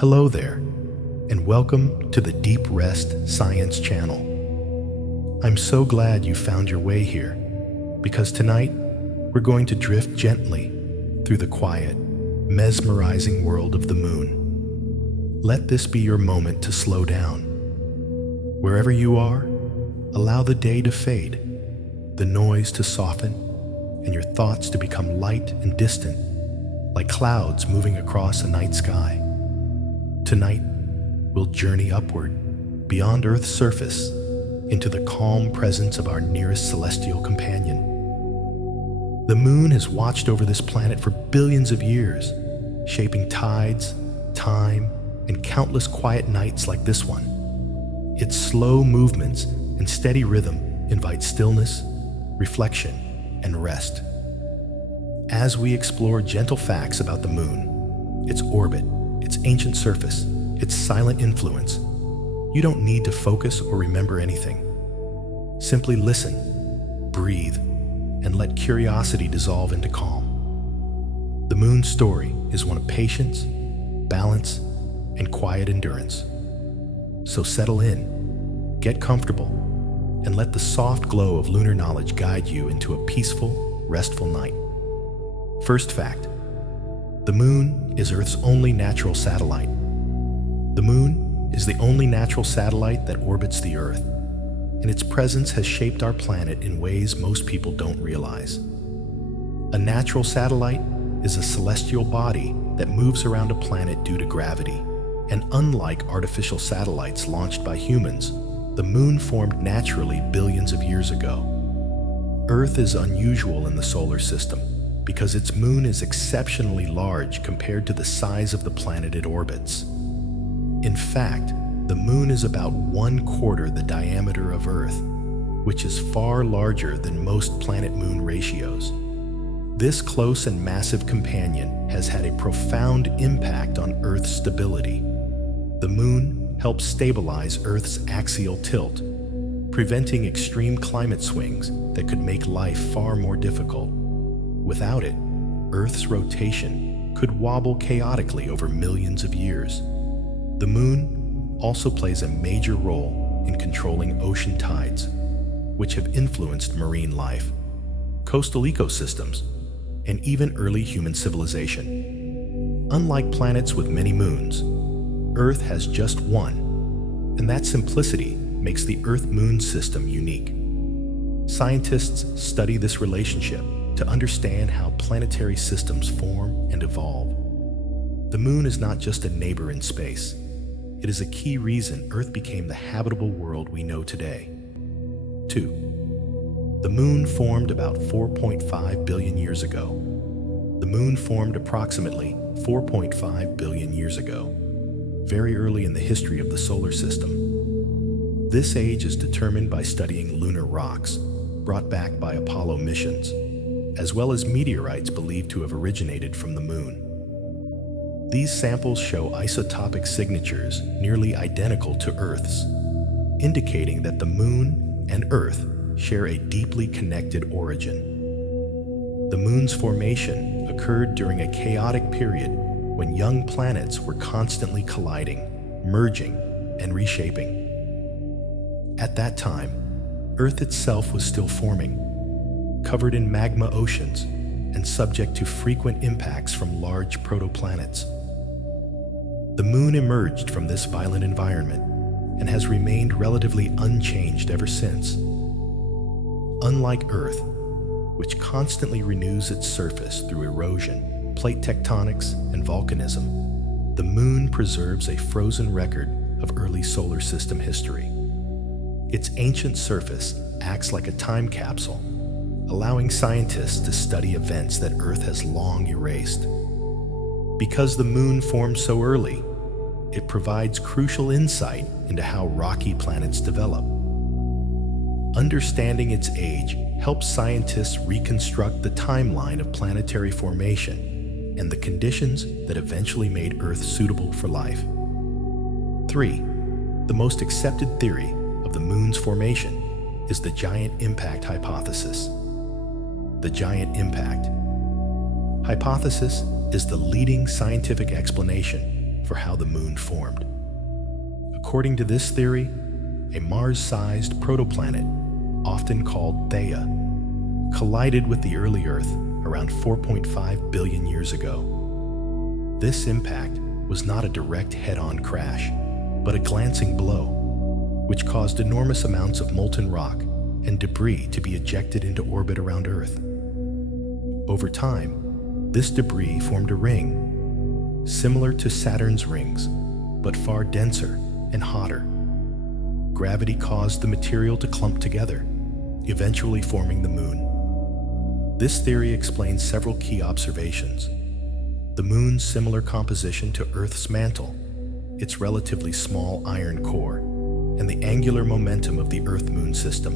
Hello there, and welcome to the Deep Rest Science Channel. I'm so glad you found your way here, because tonight we're going to drift gently through the quiet, mesmerizing world of the moon. Let this be your moment to slow down. Wherever you are, allow the day to fade, the noise to soften, and your thoughts to become light and distant, like clouds moving across a night sky. Tonight, we'll journey upward, beyond Earth's surface, into the calm presence of our nearest celestial companion. The moon has watched over this planet for billions of years, shaping tides, time, and countless quiet nights like this one. Its slow movements and steady rhythm invite stillness, reflection, and rest. As we explore gentle facts about the moon, its orbit, its ancient surface, its silent influence, you don't need to focus or remember anything. Simply listen, breathe, and let curiosity dissolve into calm. The moon's story is one of patience, balance, and quiet endurance. So settle in, get comfortable, and let the soft glow of lunar knowledge guide you into a peaceful, restful night. First fact: the moon is Earth's only natural satellite. The moon is the only natural satellite that orbits the Earth, and its presence has shaped our planet in ways most people don't realize. A natural satellite is a celestial body that moves around a planet due to gravity, and unlike artificial satellites launched by humans, the moon formed naturally billions of years ago. Earth is unusual in the solar system because its moon is exceptionally large compared to the size of the planet it orbits. In fact, the moon is about 1/4 the diameter of Earth, which is far larger than most planet-moon ratios. This close and massive companion has had a profound impact on Earth's stability. The moon helps stabilize Earth's axial tilt, preventing extreme climate swings that could make life far more difficult. Without it, Earth's rotation could wobble chaotically over millions of years. The moon also plays a major role in controlling ocean tides, which have influenced marine life, coastal ecosystems, and even early human civilization. Unlike planets with many moons, Earth has just one, and that simplicity makes the Earth-Moon system unique. Scientists study this relationship to understand how planetary systems form and evolve. The moon is not just a neighbor in space. It is a key reason Earth became the habitable world we know today. 2. The moon formed about 4.5 billion years ago. The moon formed approximately 4.5 billion years ago, very early in the history of the solar system. This age is determined by studying lunar rocks brought back by Apollo missions, as well as meteorites believed to have originated from the moon. These samples show isotopic signatures nearly identical to Earth's, indicating that the moon and Earth share a deeply connected origin. The moon's formation occurred during a chaotic period when young planets were constantly colliding, merging, and reshaping. At that time, Earth itself was still forming, covered in magma oceans and subject to frequent impacts from large protoplanets. The moon emerged from this violent environment and has remained relatively unchanged ever since. Unlike Earth, which constantly renews its surface through erosion, plate tectonics, and volcanism, the moon preserves a frozen record of early solar system history. Its ancient surface acts like a time capsule, allowing scientists to study events that Earth has long erased. Because the moon formed so early, it provides crucial insight into how rocky planets develop. Understanding its age helps scientists reconstruct the timeline of planetary formation and the conditions that eventually made Earth suitable for life. 3. The most accepted theory of the moon's formation is the giant impact hypothesis. The giant impact hypothesis is the leading scientific explanation for how the moon formed. According to this theory, a Mars-sized protoplanet, often called Theia, collided with the early Earth around 4.5 billion years ago. This impact was not a direct head-on crash, but a glancing blow, which caused enormous amounts of molten rock and debris to be ejected into orbit around Earth. Over time, this debris formed a ring, similar to Saturn's rings, but far denser and hotter. Gravity caused the material to clump together, eventually forming the moon. This theory explains several key observations: the moon's similar composition to Earth's mantle, its relatively small iron core, and the angular momentum of the Earth-Moon system.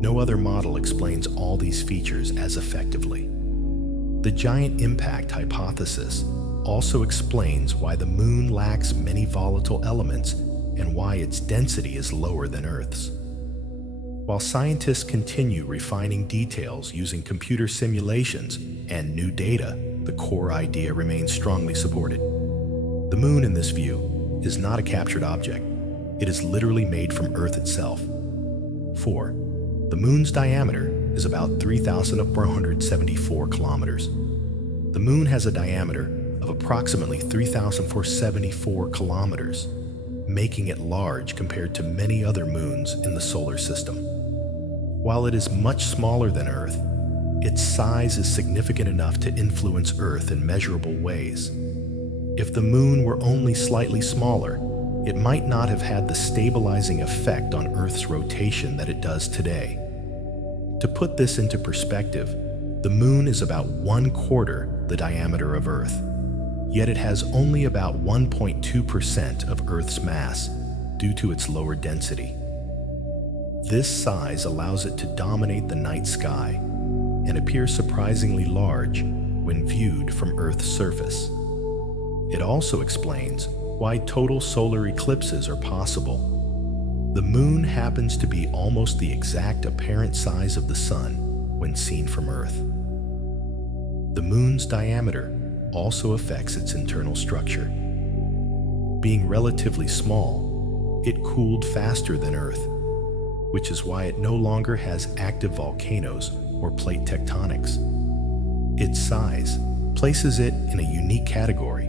No other model explains all these features as effectively. The giant impact hypothesis also explains why the moon lacks many volatile elements and why its density is lower than Earth's. While scientists continue refining details using computer simulations and new data, the core idea remains strongly supported. The moon in this view is not a captured object. It is literally made from Earth itself. 4. The moon's diameter is about 3,474 kilometers. The moon has a diameter of approximately 3,474 kilometers, making it large compared to many other moons in the solar system. While it is much smaller than Earth, its size is significant enough to influence Earth in measurable ways. If the moon were only slightly smaller, it might not have had the stabilizing effect on Earth's rotation that it does today. To put this into perspective, the moon is about 1/4 the diameter of Earth, yet it has only about 1.2% of Earth's mass due to its lower density. This size allows it to dominate the night sky and appear surprisingly large when viewed from Earth's surface. It also explains why total solar eclipses are possible. The moon happens to be almost the exact apparent size of the sun when seen from Earth. The moon's diameter also affects its internal structure. Being relatively small, it cooled faster than Earth, which is why it no longer has active volcanoes or plate tectonics. Its size places it in a unique category,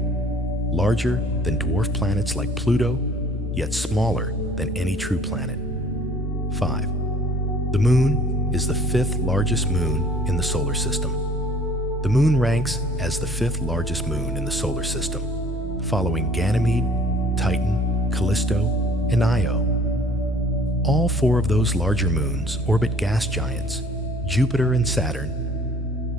larger than dwarf planets like Pluto, yet smaller than any true planet. 5. The moon is the 5th largest moon in the solar system. The moon ranks as the 5th largest moon in the solar system, following Ganymede, Titan, Callisto, and Io. All 4 of those larger moons orbit gas giants, Jupiter and Saturn,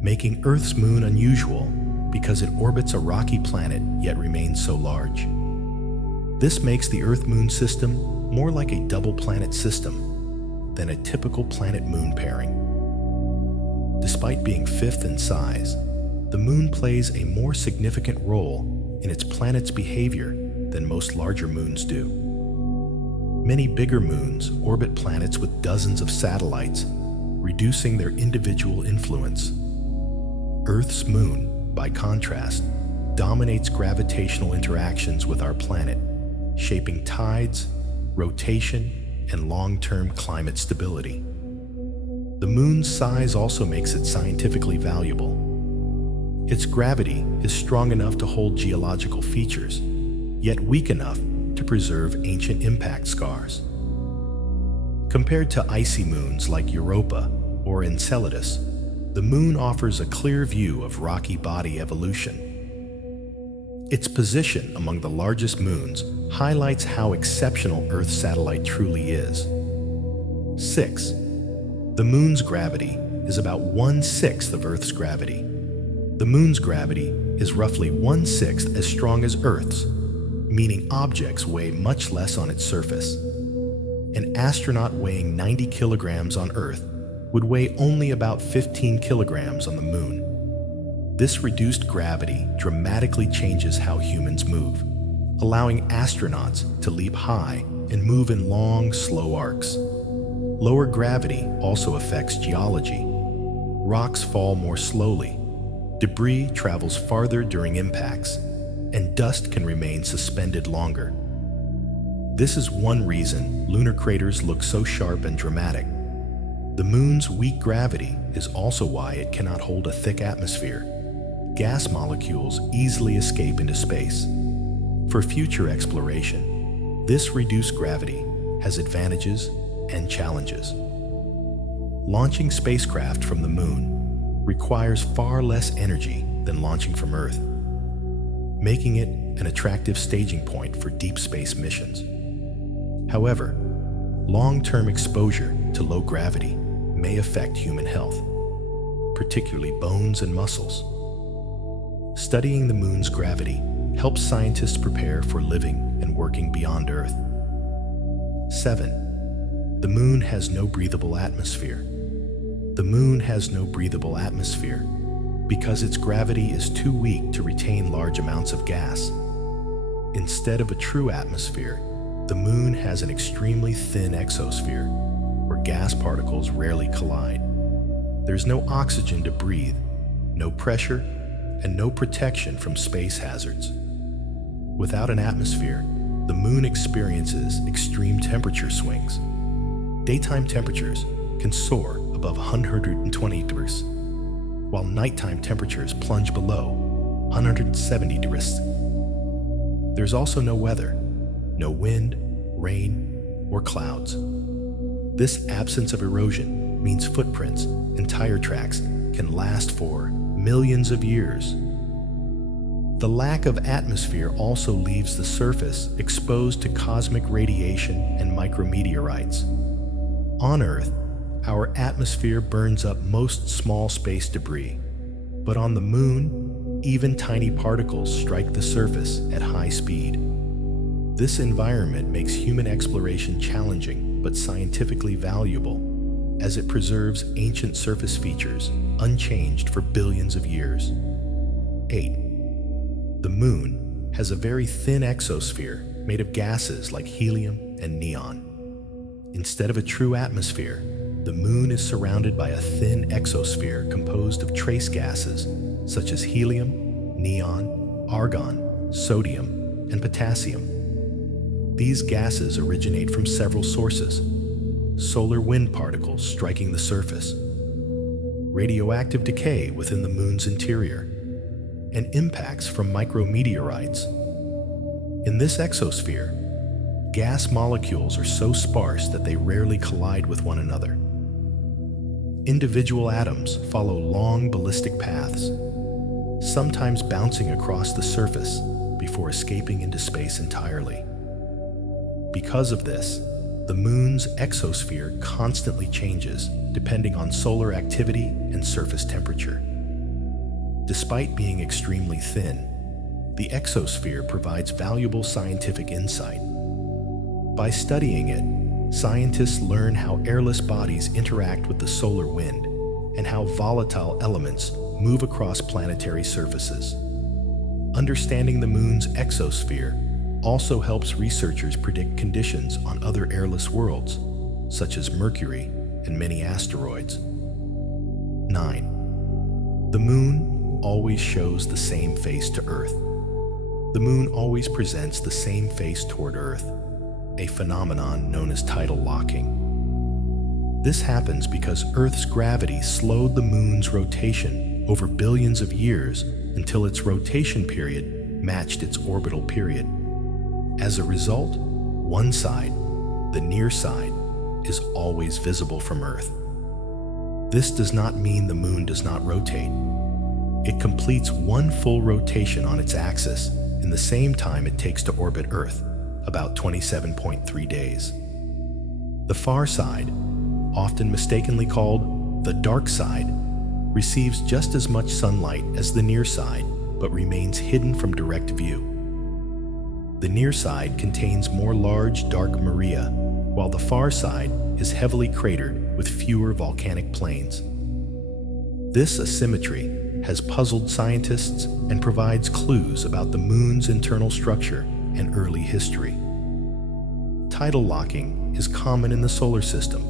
making Earth's moon unusual because it orbits a rocky planet yet remains so large. This makes the Earth-Moon system more like a double-planet system than a typical planet-moon pairing. Despite being 5th in size, the moon plays a more significant role in its planet's behavior than most larger moons do. Many bigger moons orbit planets with dozens of satellites, reducing their individual influence. Earth's moon, by contrast, dominates gravitational interactions with our planet, shaping tides, rotation, and long-term climate stability. The moon's size also makes it scientifically valuable. Its gravity is strong enough to hold geological features, yet weak enough to preserve ancient impact scars. Compared to icy moons like Europa or Enceladus, the moon offers a clear view of rocky body evolution. Its position among the largest moons highlights how exceptional Earth's satellite truly is. 6. The moon's gravity is about 1/6 of Earth's gravity. The moon's gravity is roughly 1/6 as strong as Earth's, meaning objects weigh much less on its surface. An astronaut weighing 90 kilograms on Earth would weigh only about 15 kilograms on the moon. This reduced gravity dramatically changes how humans move, allowing astronauts to leap high and move in long, slow arcs. Lower gravity also affects geology. Rocks fall more slowly, debris travels farther during impacts, and dust can remain suspended longer. This is one reason lunar craters look so sharp and dramatic. The moon's weak gravity is also why it cannot hold a thick atmosphere. Gas molecules easily escape into space. For future exploration, this reduced gravity has advantages and challenges. Launching spacecraft from the moon requires far less energy than launching from Earth, making it an attractive staging point for deep space missions. However, long-term exposure to low gravity may affect human health, particularly bones and muscles. Studying the moon's gravity helps scientists prepare for living and working beyond Earth. 7. The moon has no breathable atmosphere. The moon has no breathable atmosphere because its gravity is too weak to retain large amounts of gas. Instead of a true atmosphere, the moon has an extremely thin exosphere where gas particles rarely collide. There's no oxygen to breathe, no pressure, and no protection from space hazards. Without an atmosphere, the moon experiences extreme temperature swings. Daytime temperatures can soar above 120 degrees, while nighttime temperatures plunge below 170 degrees. There's also no weather, no wind, rain, or clouds. This absence of erosion means footprints and tire tracks can last for millions of years. The lack of atmosphere also leaves the surface exposed to cosmic radiation and micrometeorites. On Earth, our atmosphere burns up most small space debris, but on the moon, even tiny particles strike the surface at high speed. This environment makes human exploration challenging but scientifically valuable, as it preserves ancient surface features unchanged for billions of years. 8. The moon has a very thin exosphere made of gases like helium and neon. Instead of a true atmosphere, the moon is surrounded by a thin exosphere composed of trace gases such as helium, neon, argon, sodium, and potassium. These gases originate from several sources: solar wind particles striking the surface, radioactive decay within the moon's interior, and impacts from micrometeorites. In this exosphere, gas molecules are so sparse that they rarely collide with one another. Individual atoms follow long ballistic paths, sometimes bouncing across the surface before escaping into space entirely. Because of this, the moon's exosphere constantly changes depending on solar activity and surface temperature. Despite being extremely thin, the exosphere provides valuable scientific insight. By studying it, scientists learn how airless bodies interact with the solar wind and how volatile elements move across planetary surfaces. Understanding the moon's exosphere also helps researchers predict conditions on other airless worlds, such as Mercury and many asteroids. 9. The moon always shows the same face to Earth. The moon always presents the same face toward Earth, a phenomenon known as tidal locking. This happens because Earth's gravity slowed the moon's rotation over billions of years until its rotation period matched its orbital period. As a result, one side, the near side, is always visible from Earth. This does not mean the moon does not rotate. It completes one full rotation on its axis in the same time it takes to orbit Earth, about 27.3 days. The far side, often mistakenly called the dark side, receives just as much sunlight as the near side, but remains hidden from direct view. The near side contains more large dark maria, while the far side is heavily cratered with fewer volcanic plains. This asymmetry has puzzled scientists and provides clues about the moon's internal structure and early history. Tidal locking is common in the solar system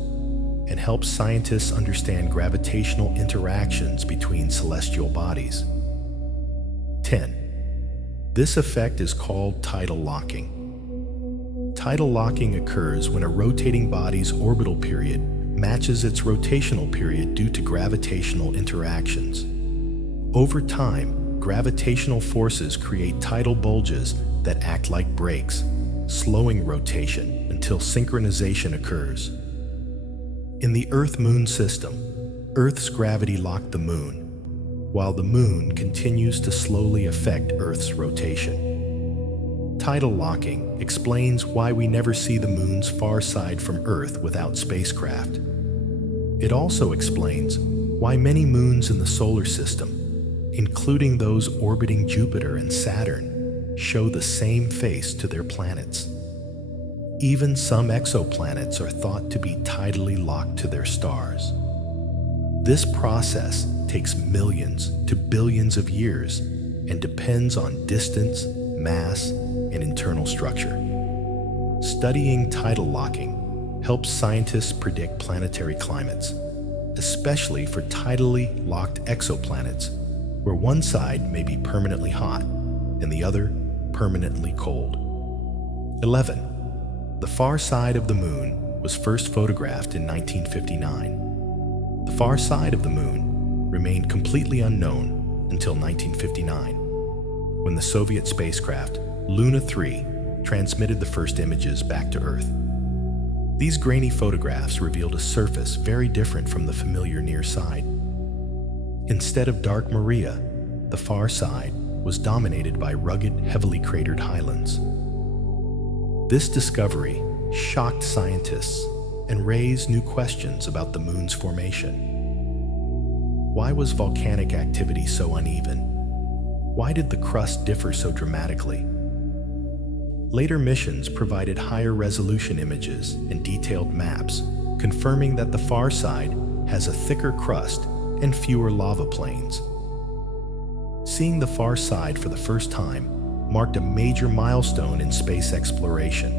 and helps scientists understand gravitational interactions between celestial bodies. 10. This effect is called tidal locking. Tidal locking occurs when a rotating body's orbital period matches its rotational period due to gravitational interactions. Over time, gravitational forces create tidal bulges that act like brakes, slowing rotation until synchronization occurs. In the Earth-Moon system, Earth's gravity locked the Moon, while the Moon continues to slowly affect Earth's rotation. Tidal locking explains why we never see the Moon's far side from Earth without spacecraft. It also explains why many moons in the solar system, including those orbiting Jupiter and Saturn, show the same face to their planets. Even some exoplanets are thought to be tidally locked to their stars. This process takes millions to billions of years and depends on distance, mass, and internal structure. Studying tidal locking helps scientists predict planetary climates, especially for tidally locked exoplanets, where one side may be permanently hot and the other permanently cold. 11. The far side of the Moon was first photographed in 1959. The far side of the Moon remained completely unknown until 1959, when the Soviet spacecraft Luna 3 transmitted the first images back to Earth. These grainy photographs revealed a surface very different from the familiar near side. Instead of dark Maria, the far side was dominated by rugged, heavily cratered highlands. This discovery shocked scientists and raised new questions about the Moon's formation. Why was volcanic activity so uneven? Why did the crust differ so dramatically? Later missions provided higher resolution images and detailed maps, confirming that the far side has a thicker crust and fewer lava plains. Seeing the far side for the first time marked a major milestone in space exploration.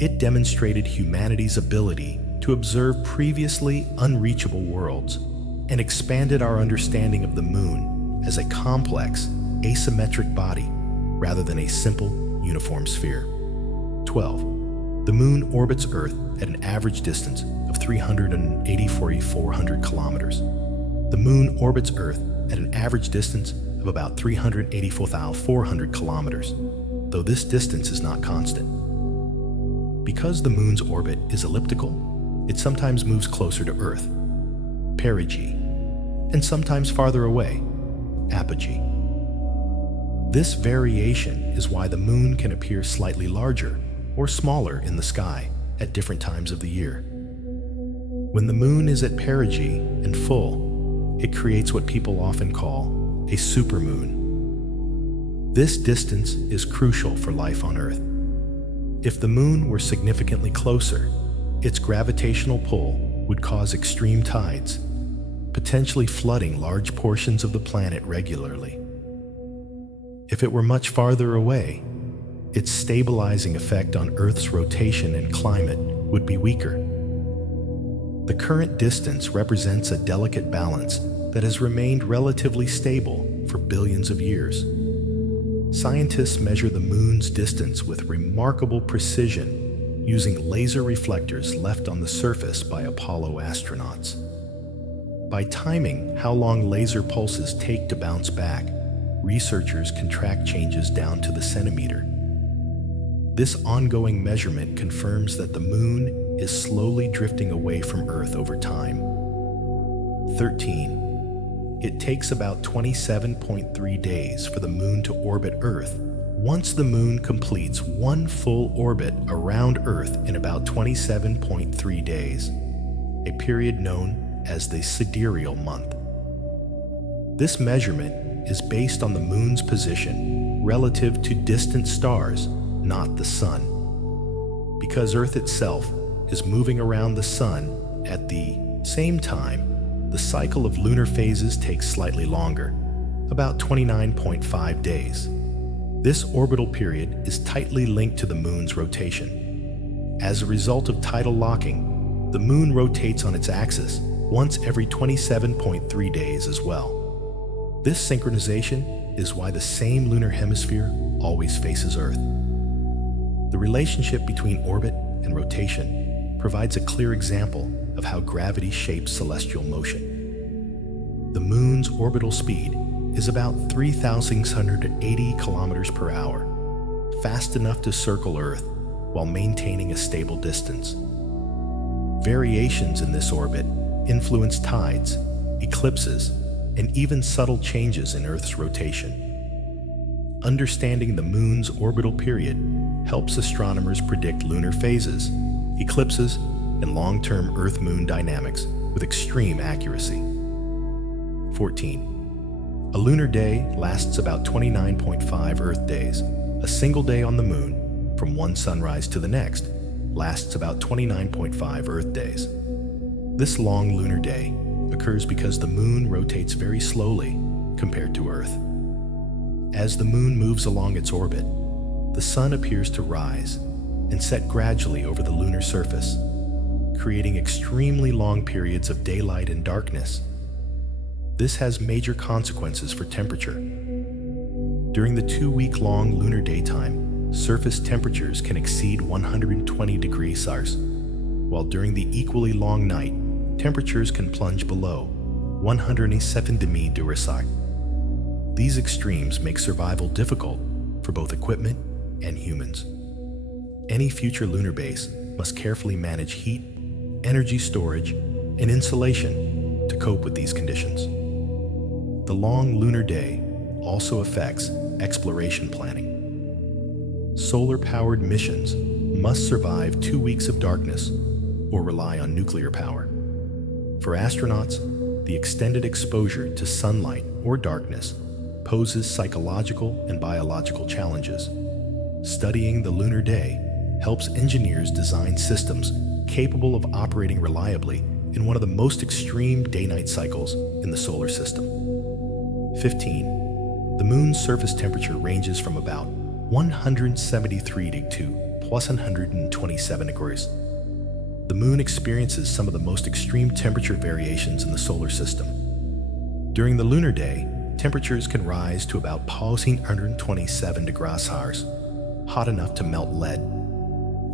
It demonstrated humanity's ability to observe previously unreachable worlds and expanded our understanding of the Moon as a complex, asymmetric body rather than a simple, uniform sphere. 12. The Moon orbits Earth at an average distance of 384,400 kilometers. The Moon orbits Earth at an average distance of about 384,400 kilometers, though this distance is not constant. Because the Moon's orbit is elliptical, it sometimes moves closer to Earth, perigee, and sometimes farther away, apogee. This variation is why the Moon can appear slightly larger or smaller in the sky at different times of the year. When the Moon is at perigee and full, it creates what people often call a supermoon. This distance is crucial for life on Earth. If the Moon were significantly closer, its gravitational pull would cause extreme tides, potentially flooding large portions of the planet regularly. If it were much farther away, its stabilizing effect on Earth's rotation and climate would be weaker. The current distance represents a delicate balance that has remained relatively stable for billions of years. Scientists measure the Moon's distance with remarkable precision using laser reflectors left on the surface by Apollo astronauts. By timing how long laser pulses take to bounce back, researchers can track changes down to the centimeter. This ongoing measurement confirms that the Moon is slowly drifting away from Earth over time. 13. It takes about 27.3 days for the Moon to orbit Earth. Once the Moon completes one full orbit around Earth in about 27.3 days, a period known as the sidereal month. This measurement is based on the Moon's position relative to distant stars, not the Sun. Because Earth itself is moving around the Sun at the same time, the cycle of lunar phases takes slightly longer, about 29.5 days. This orbital period is tightly linked to the Moon's rotation. As a result of tidal locking, the Moon rotates on its axis once every 27.3 days as well. This synchronization is why the same lunar hemisphere always faces Earth. The relationship between orbit and rotation provides a clear example of how gravity shapes celestial motion. The moon's orbital speed is about 3,680 kilometers per hour, fast enough to circle Earth while maintaining a stable distance. Variations in this orbit influence tides, eclipses, and even subtle changes in Earth's rotation. Understanding the moon's orbital period helps astronomers predict lunar phases, eclipses, and long-term Earth-Moon dynamics with extreme accuracy. 14. A lunar day lasts about 29.5 Earth days. A single day on the moon, from one sunrise to the next, lasts about 29.5 Earth days. This long lunar day occurs because the moon rotates very slowly compared to Earth. As the moon moves along its orbit, the sun appears to rise and set gradually over the lunar surface, creating extremely long periods of daylight and darkness. This has major consequences for temperature. During the 2-week-long lunar daytime, surface temperatures can exceed 120 degrees Celsius, while during the equally long night, temperatures can plunge below 170 degrees Celsius. These extremes make survival difficult for both equipment and humans. Any future lunar base must carefully manage heat, energy storage, and insulation to cope with these conditions. The long lunar day also affects exploration planning. Solar-powered missions must survive 2 weeks of darkness or rely on nuclear power. For astronauts, the extended exposure to sunlight or darkness poses psychological and biological challenges. Studying the lunar day helps engineers design systems capable of operating reliably in one of the most extreme day-night cycles in the solar system. 15. The moon's surface temperature ranges from about 173 to plus 127 degrees. The moon experiences some of the most extreme temperature variations in the solar system. During the lunar day, temperatures can rise to about plus 127 degrees Celsius, hot enough to melt lead.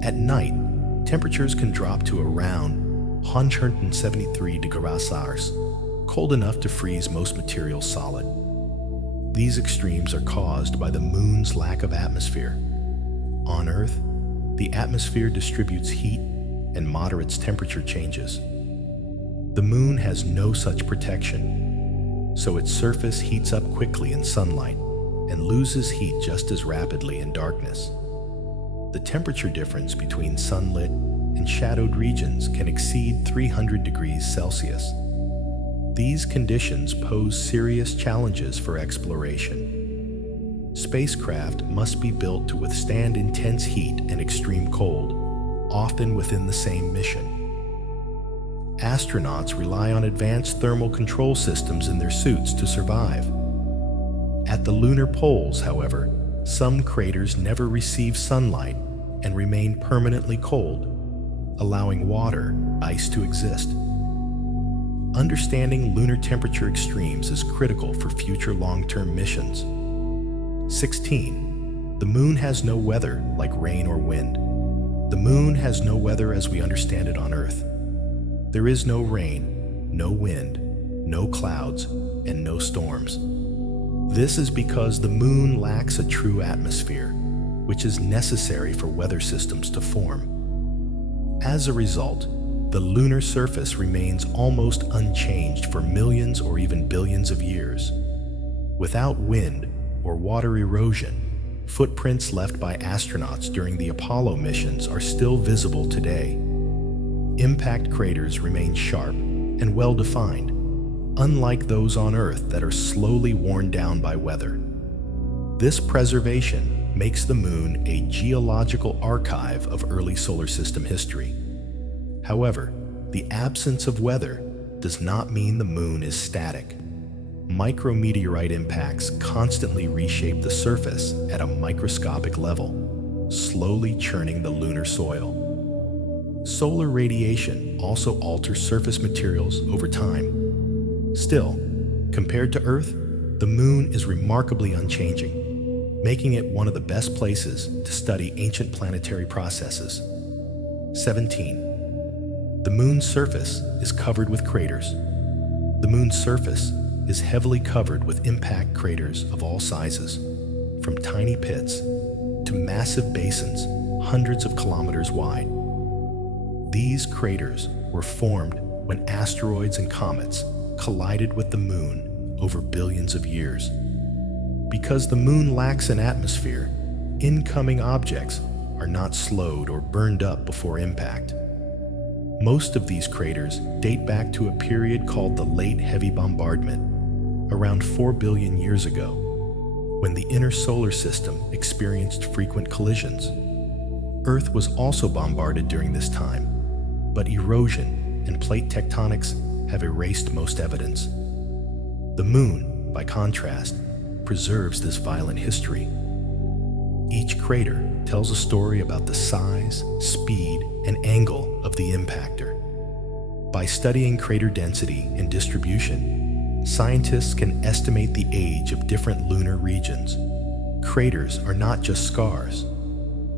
At night, temperatures can drop to around 173 degrees Celsius, cold enough to freeze most materials solid. These extremes are caused by the moon's lack of atmosphere. On Earth, the atmosphere distributes heat and moderates temperature changes. The moon has no such protection, so its surface heats up quickly in sunlight and loses heat just as rapidly in darkness. The temperature difference between sunlit and shadowed regions can exceed 300 degrees Celsius. These conditions pose serious challenges for exploration. Spacecraft must be built to withstand intense heat and extreme cold, often within the same mission. Astronauts rely on advanced thermal control systems in their suits to survive. At the lunar poles, however, some craters never receive sunlight and remain permanently cold, allowing water, ice to exist. Understanding lunar temperature extremes is critical for future long-term missions. 16. The moon has no weather like rain or wind. The moon has no weather as we understand it on Earth. There is no rain, no wind, no clouds, and no storms. This is because the moon lacks a true atmosphere, which is necessary for weather systems to form. As a result, the lunar surface remains almost unchanged for millions or even billions of years. Without wind or water erosion, footprints left by astronauts during the Apollo missions are still visible today. Impact craters remain sharp and well-defined, unlike those on Earth that are slowly worn down by weather. This preservation makes the moon a geological archive of early solar system history. However, the absence of weather does not mean the moon is static. Micrometeorite impacts constantly reshape the surface at a microscopic level, slowly churning the lunar soil. Solar radiation also alters surface materials over time. Still, compared to Earth, the moon is remarkably unchanging, making it one of the best places to study ancient planetary processes. 17. The moon's surface is covered with craters. The moon's surface is heavily covered with impact craters of all sizes, from tiny pits to massive basins hundreds of kilometers wide. These craters were formed when asteroids and comets collided with the moon over billions of years. Because the moon lacks an atmosphere, incoming objects are not slowed or burned up before impact. Most of these craters date back to a period called the Late Heavy Bombardment, around 4 billion years ago, when the inner solar system experienced frequent collisions. Earth was also bombarded during this time, but erosion and plate tectonics have erased most evidence. The moon, by contrast, preserves this violent history. Each crater tells a story about the size, speed, and angle of the impactor. By studying crater density and distribution, scientists can estimate the age of different lunar regions. Craters are not just scars.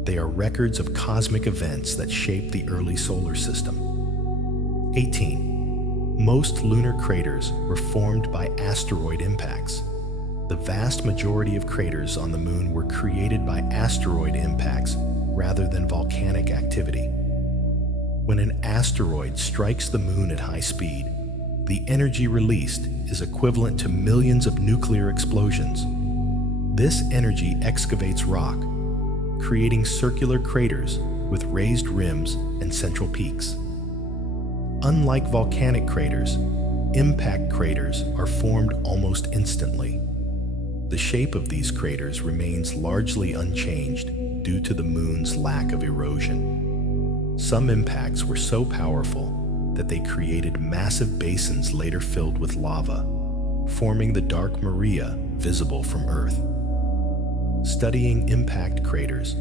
They are records of cosmic events that shaped the early solar system. 18. Most lunar craters were formed by asteroid impacts. The vast majority of craters on the moon were created by asteroid impacts rather than volcanic activity. When an asteroid strikes the moon at high speed, the energy released is equivalent to millions of nuclear explosions. This energy excavates rock, creating circular craters with raised rims and central peaks. Unlike volcanic craters, impact craters are formed almost instantly. The shape of these craters remains largely unchanged due to the moon's lack of erosion. Some impacts were so powerful that they created massive basins later filled with lava, forming the dark Maria visible from Earth. Studying impact craters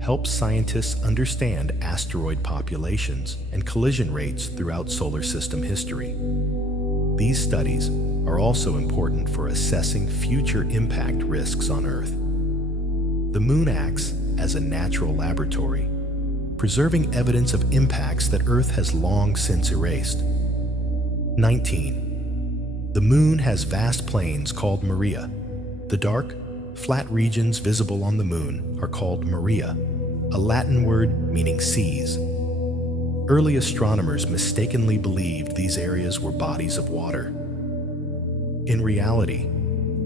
helps scientists understand asteroid populations and collision rates throughout solar system history. These studies are also important for assessing future impact risks on Earth. The moon acts as a natural laboratory, preserving evidence of impacts that Earth has long since erased. 19. The moon has vast plains called Maria. The dark, flat regions visible on the moon are called Maria, a Latin word meaning seas. Early astronomers mistakenly believed these areas were bodies of water. In reality,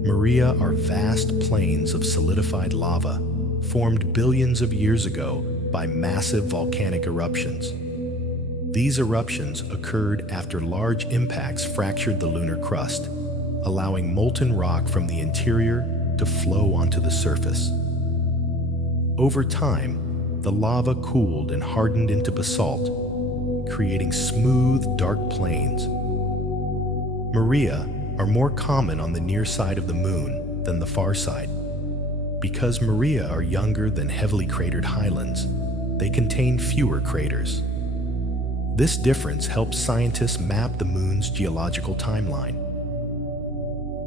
Maria are vast plains of solidified lava formed billions of years ago by massive volcanic eruptions. These eruptions occurred after large impacts fractured the lunar crust, allowing molten rock from the interior to flow onto the surface. Over time, the lava cooled and hardened into basalt, creating smooth, dark plains. Maria are more common on the near side of the moon than the far side. Because Maria are younger than heavily cratered highlands, they contain fewer craters. This difference helps scientists map the moon's geological timeline.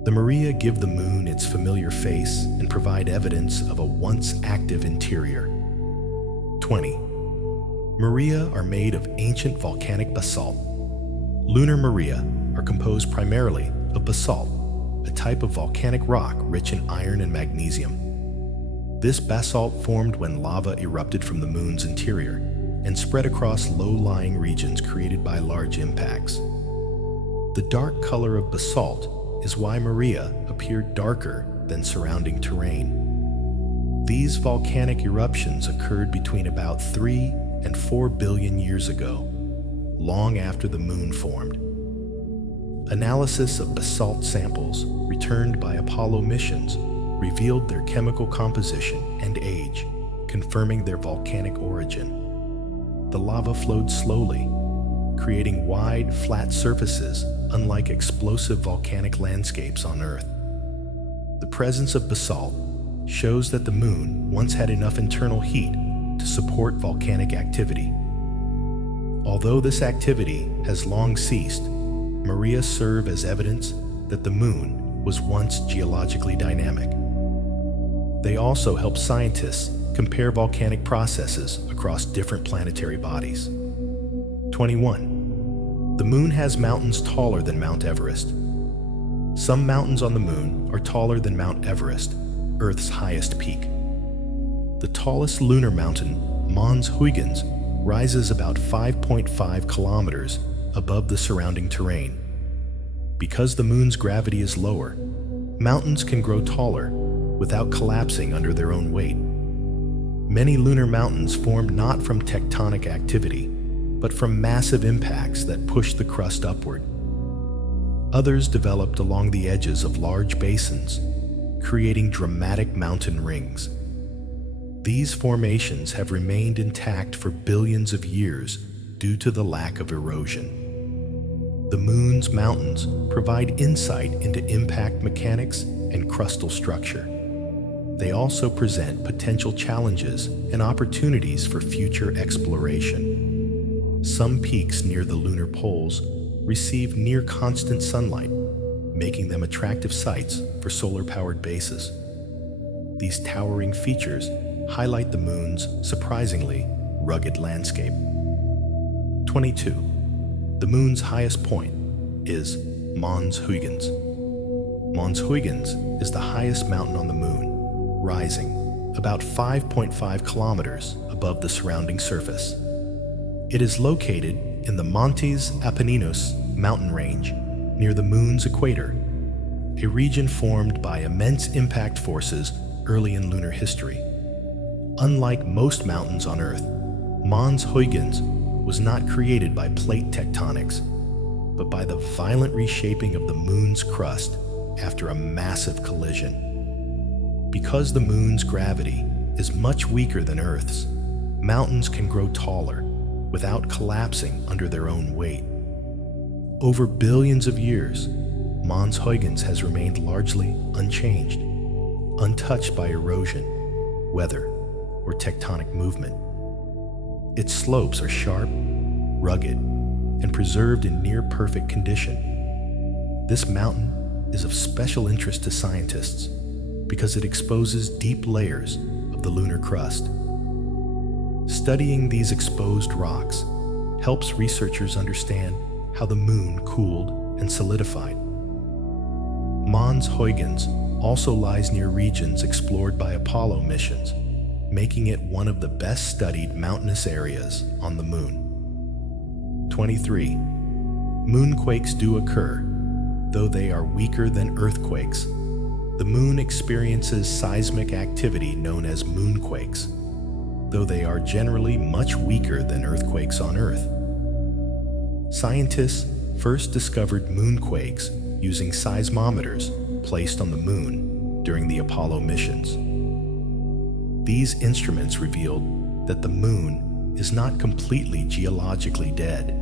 The Maria give the moon its familiar face and provide evidence of a once active interior. 20. Maria are made of ancient volcanic basalt. Lunar Maria are composed primarily of basalt, a type of volcanic rock rich in iron and magnesium. This basalt formed when lava erupted from the moon's interior and spread across low-lying regions created by large impacts. The dark color of basalt is why Maria appeared darker than surrounding terrain. These volcanic eruptions occurred between about 3 and 4 billion years ago, long after the moon formed. Analysis of basalt samples returned by Apollo missions revealed their chemical composition and age, confirming their volcanic origin. The lava flowed slowly, creating wide, flat surfaces unlike explosive volcanic landscapes on Earth. The presence of basalt shows that the moon once had enough internal heat to support volcanic activity. Although this activity has long ceased, Maria serve as evidence that the moon was once geologically dynamic. They also help scientists compare volcanic processes across different planetary bodies. 21. The moon has mountains taller than Mount Everest. Some mountains on the moon are taller than Mount Everest, Earth's highest peak. The tallest lunar mountain, Mons Huygens, rises about 5.5 kilometers above the surrounding terrain. Because the moon's gravity is lower, mountains can grow taller without collapsing under their own weight. Many lunar mountains formed not from tectonic activity, but from massive impacts that pushed the crust upward. Others developed along the edges of large basins, creating dramatic mountain rings. These formations have remained intact for billions of years due to the lack of erosion. The moon's mountains provide insight into impact mechanics and crustal structure. They also present potential challenges and opportunities for future exploration. Some peaks near the lunar poles receive near-constant sunlight, making them attractive sites for solar-powered bases. These towering features highlight the moon's surprisingly rugged landscape. 22. The moon's highest point is Mons Huygens. Mons Huygens is the highest mountain on the moon, rising about 5.5 kilometers above the surrounding surface. It is located in the Montes Appenninos mountain range near the moon's equator, a region formed by immense impact forces early in lunar history. Unlike most mountains on Earth, Mons Huygens was not created by plate tectonics, but by the violent reshaping of the moon's crust after a massive collision. Because the moon's gravity is much weaker than Earth's, mountains can grow taller without collapsing under their own weight. Over billions of years, Mons Huygens has remained largely unchanged, untouched by erosion, weather, or tectonic movement. Its slopes are sharp, rugged, and preserved in near-perfect condition. This mountain is of special interest to scientists because it exposes deep layers of the lunar crust. Studying these exposed rocks helps researchers understand how the moon cooled and solidified. Mons Huygens also lies near regions explored by Apollo missions, making it one of the best studied mountainous areas on the moon. 23. Moonquakes do occur, though they are weaker than earthquakes. The moon experiences seismic activity known as moonquakes, though they are generally much weaker than earthquakes on Earth. Scientists first discovered moonquakes using seismometers placed on the moon during the Apollo missions. These instruments revealed that the moon is not completely geologically dead.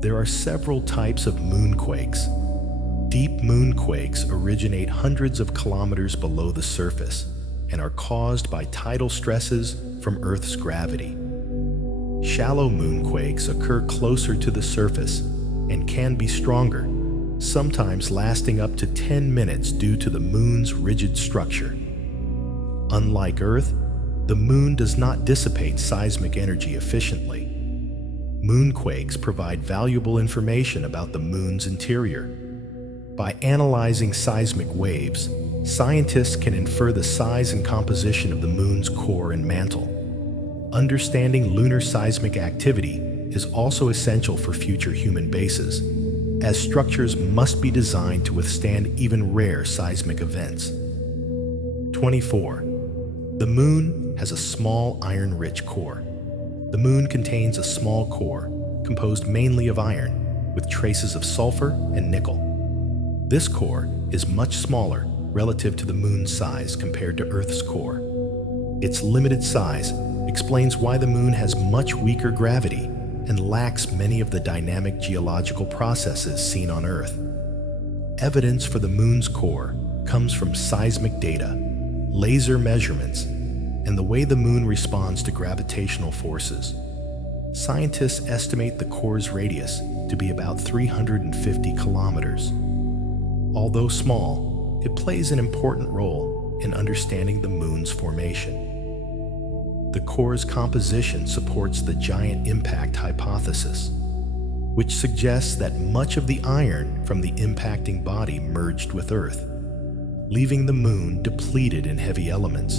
There are several types of moonquakes. Deep moonquakes originate hundreds of kilometers below the surface and are caused by tidal stresses from Earth's gravity. Shallow moonquakes occur closer to the surface and can be stronger, sometimes lasting up to 10 minutes due to the moon's rigid structure. Unlike Earth, the moon does not dissipate seismic energy efficiently. Moonquakes provide valuable information about the moon's interior. By analyzing seismic waves, scientists can infer the size and composition of the moon's core and mantle. Understanding lunar seismic activity is also essential for future human bases, as structures must be designed to withstand even rare seismic events. 24. The moon has a small iron-rich core. The moon contains a small core composed mainly of iron, with traces of sulfur and nickel. This core is much smaller relative to the moon's size compared to Earth's core. Its limited size explains why the moon has much weaker gravity and lacks many of the dynamic geological processes seen on Earth. Evidence for the moon's core comes from seismic data, laser measurements, and the way the moon responds to gravitational forces. Scientists estimate the core's radius to be about 350 kilometers. Although small, it plays an important role in understanding the moon's formation. The core's composition supports the giant impact hypothesis, which suggests that much of the iron from the impacting body merged with Earth, leaving the moon depleted in heavy elements.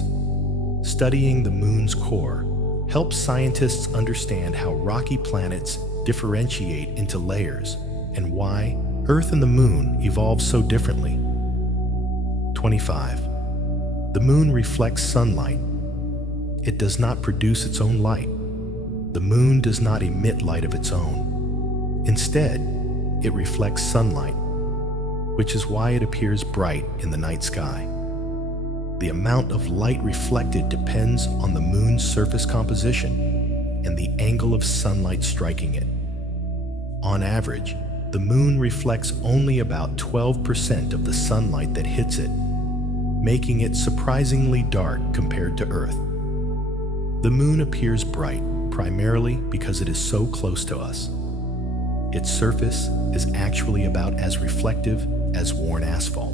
Studying the moon's core helps scientists understand how rocky planets differentiate into layers and why Earth and the moon evolved so differently. 25. The moon reflects sunlight. It does not produce its own light. The moon does not emit light of its own. Instead, it reflects sunlight, which is why it appears bright in the night sky. The amount of light reflected depends on the moon's surface composition and the angle of sunlight striking it. On average, the moon reflects only about 12% of the sunlight that hits it, making it surprisingly dark compared to Earth. The moon appears bright primarily because it is so close to us. Its surface is actually about as reflective as worn asphalt.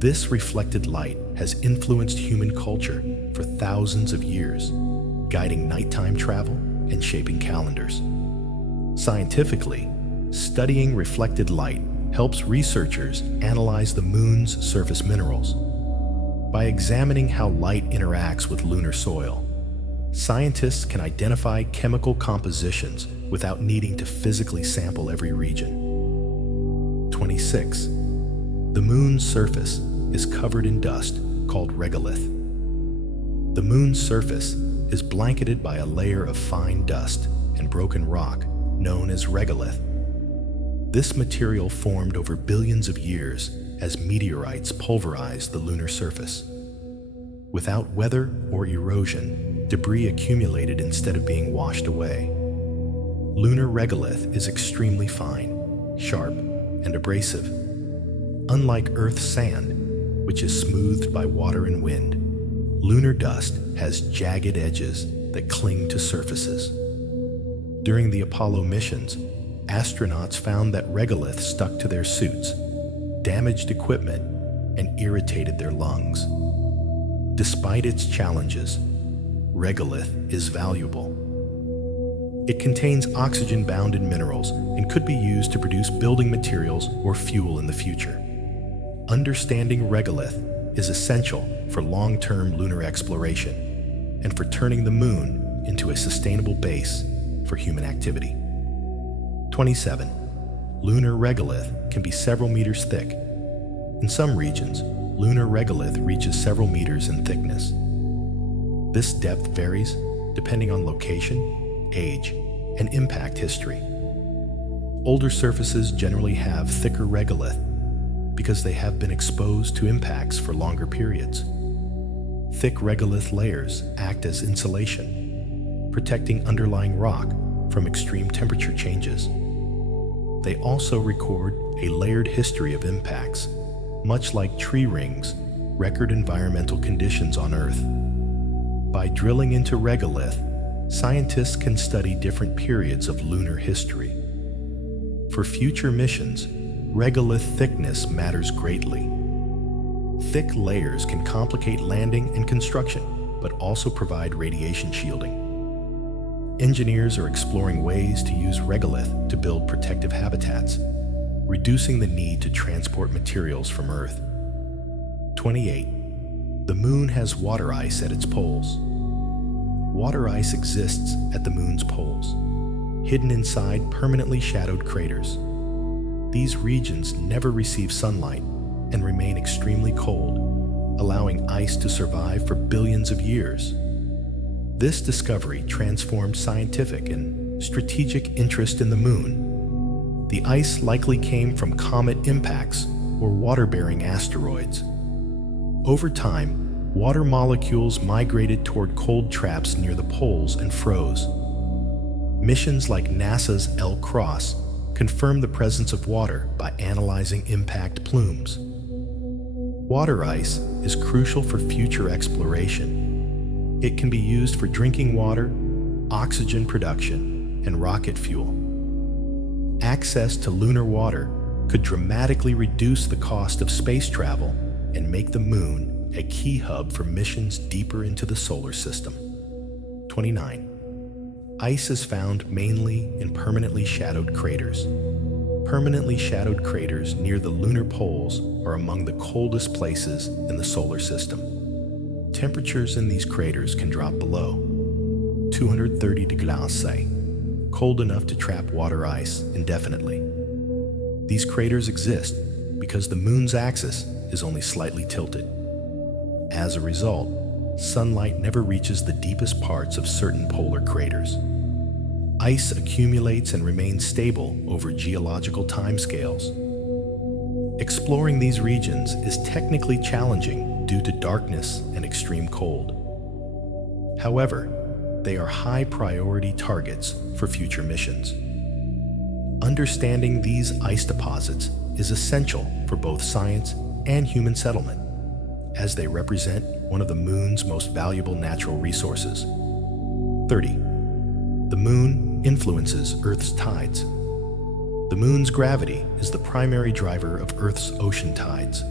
This reflected light has influenced human culture for thousands of years, guiding nighttime travel and shaping calendars. Scientifically, studying reflected light helps researchers analyze the moon's surface minerals. By examining how light interacts with lunar soil, scientists can identify chemical compositions without needing to physically sample every region. 26. The moon's surface is covered in dust called regolith. The moon's surface is blanketed by a layer of fine dust and broken rock known as regolith. This material formed over billions of years as meteorites pulverized the lunar surface. Without weather or erosion, debris accumulated instead of being washed away. Lunar regolith is extremely fine, sharp, and abrasive. Unlike Earth's sand, which is smoothed by water and wind, lunar dust has jagged edges that cling to surfaces. During the Apollo missions, astronauts found that regolith stuck to their suits, damaged equipment, and irritated their lungs. Despite its challenges, regolith is valuable. It contains oxygen-bound minerals and could be used to produce building materials or fuel in the future. Understanding regolith is essential for long-term lunar exploration and for turning the moon into a sustainable base for human activity. 27. Lunar regolith can be several meters thick. In some regions, lunar regolith reaches several meters in thickness. This depth varies depending on location, age, and impact history. Older surfaces generally have thicker regolith because they have been exposed to impacts for longer periods. Thick regolith layers act as insulation, protecting underlying rock from extreme temperature changes. They also record a layered history of impacts, much like tree rings record environmental conditions on Earth. By drilling into regolith, scientists can study different periods of lunar history. For future missions, regolith thickness matters greatly. Thick layers can complicate landing and construction, but also provide radiation shielding. Engineers are exploring ways to use regolith to build protective habitats, reducing the need to transport materials from Earth. 28. The moon has water ice at its poles. Water ice exists at the moon's poles, hidden inside permanently shadowed craters. These regions never receive sunlight and remain extremely cold, allowing ice to survive for billions of years. This discovery transformed scientific and strategic interest in the moon. The ice likely came from comet impacts or water-bearing asteroids. Over time, water molecules migrated toward cold traps near the poles and froze. Missions like NASA's L-Cross confirm the presence of water by analyzing impact plumes. Water ice is crucial for future exploration. It can be used for drinking water, oxygen production, and rocket fuel. Access to lunar water could dramatically reduce the cost of space travel and make the moon a key hub for missions deeper into the solar system. 29. Ice is found mainly in permanently shadowed craters. Permanently shadowed craters near the lunar poles are among the coldest places in the solar system. Temperatures in these craters can drop below 230 degrees Celsius, cold enough to trap water ice indefinitely. These craters exist because the moon's axis is only slightly tilted. As a result, sunlight never reaches the deepest parts of certain polar craters. Ice accumulates and remains stable over geological timescales. Exploring these regions is technically challenging due to darkness and extreme cold. However, they are high-priority targets for future missions. Understanding these ice deposits is essential for both science and human settlement, as they represent one of the moon's most valuable natural resources. 30. The moon influences Earth's tides. The moon's gravity is the primary driver of Earth's ocean tides.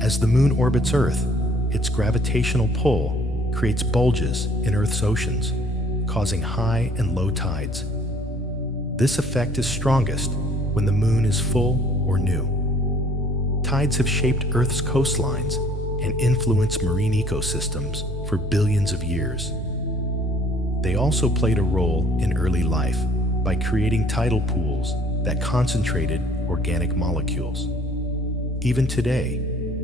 As the moon orbits Earth, its gravitational pull creates bulges in Earth's oceans, causing high and low tides. This effect is strongest when the moon is full or new. Tides have shaped Earth's coastlines and influenced marine ecosystems for billions of years. They also played a role in early life by creating tidal pools that concentrated organic molecules. Even today,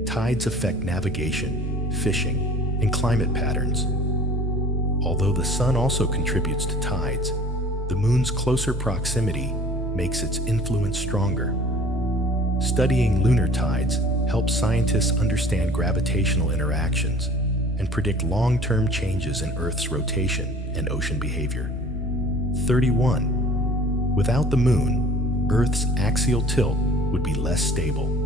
tides affect navigation, fishing, and climate patterns. Although the sun also contributes to tides, the moon's closer proximity makes its influence stronger. Studying lunar tides helps scientists understand gravitational interactions and predict long-term changes in Earth's rotation and ocean behavior. 31. Without the moon, Earth's axial tilt would be less stable.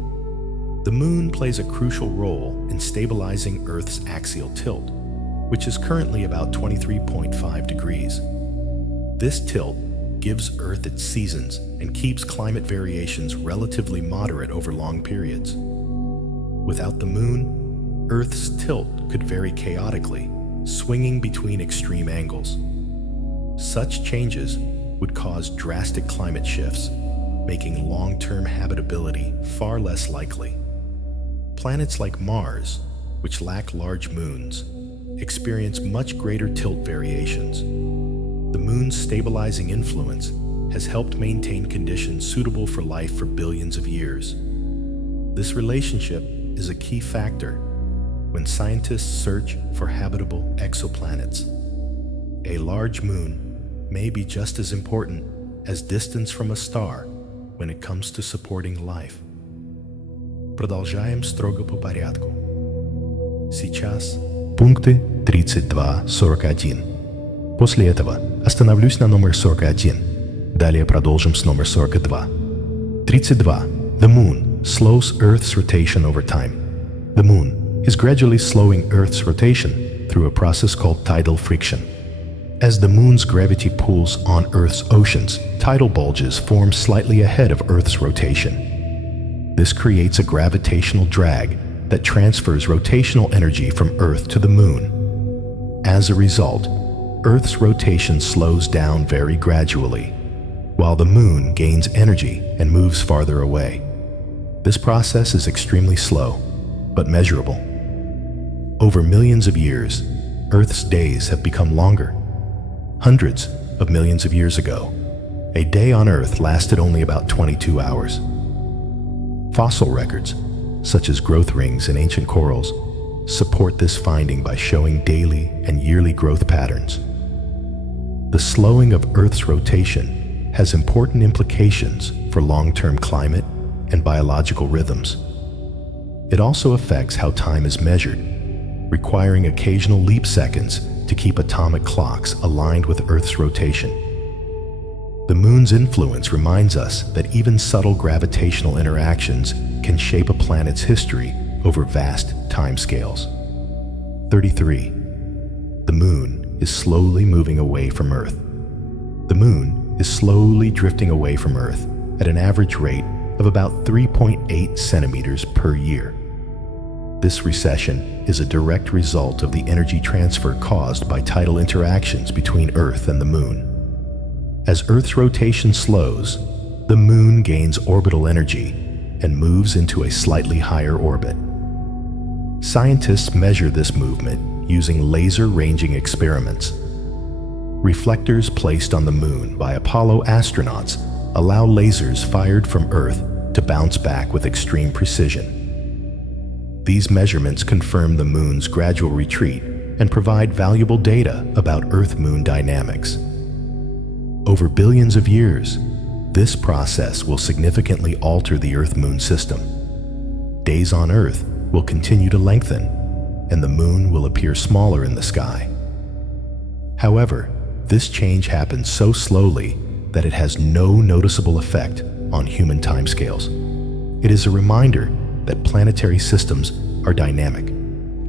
The moon plays a crucial role in stabilizing Earth's axial tilt, which is currently about 23.5 degrees. This tilt gives Earth its seasons and keeps climate variations relatively moderate over long periods. Without the moon, Earth's tilt could vary chaotically, swinging between extreme angles. Such changes would cause drastic climate shifts, making long-term habitability far less likely. Planets like Mars, which lack large moons, experience much greater tilt variations. The moon's stabilizing influence has helped maintain conditions suitable for life for billions of years. This relationship is a key factor when scientists search for habitable exoplanets. A large moon may be just as important as distance from a star when it comes to supporting life. Продолжаем строго по порядку. Сейчас пункты 32-41. После этого остановлюсь на номер 41. Далее продолжим с номер 42. 32. The moon slows Earth's rotation over time. The moon is gradually slowing Earth's rotation through a process called tidal friction. As the moon's gravity pulls on Earth's oceans, tidal bulges form slightly ahead of Earth's rotation. This creates a gravitational drag that transfers rotational energy from Earth to the moon. As a result, Earth's rotation slows down very gradually, while the moon gains energy and moves farther away. This process is extremely slow, but measurable. Over millions of years, Earth's days have become longer. Hundreds of millions of years ago, a day on Earth lasted only about 22 hours. Fossil records, such as growth rings in ancient corals, support this finding by showing daily and yearly growth patterns. The slowing of Earth's rotation has important implications for long-term climate and biological rhythms. It also affects how time is measured, requiring occasional leap seconds to keep atomic clocks aligned with Earth's rotation. The moon's influence reminds us that even subtle gravitational interactions can shape a planet's history over vast timescales. 33. The moon is slowly moving away from Earth. The moon is slowly drifting away from Earth at an average rate of of about 3.8 centimeters per year. This recession is a direct result of the energy transfer caused by tidal interactions between Earth and the Moon. As Earth's rotation slows, the Moon gains orbital energy and moves into a slightly higher orbit. Scientists measure this movement using laser ranging experiments. Reflectors placed on the Moon by Apollo astronauts allow lasers fired from Earth to bounce back with extreme precision. These measurements confirm the Moon's gradual retreat and provide valuable data about Earth-Moon dynamics. Over billions of years, this process will significantly alter the Earth-Moon system. Days on Earth will continue to lengthen, and the Moon will appear smaller in the sky. However, this change happens so slowly that it has no noticeable effect on human timescales. It is a reminder that planetary systems are dynamic,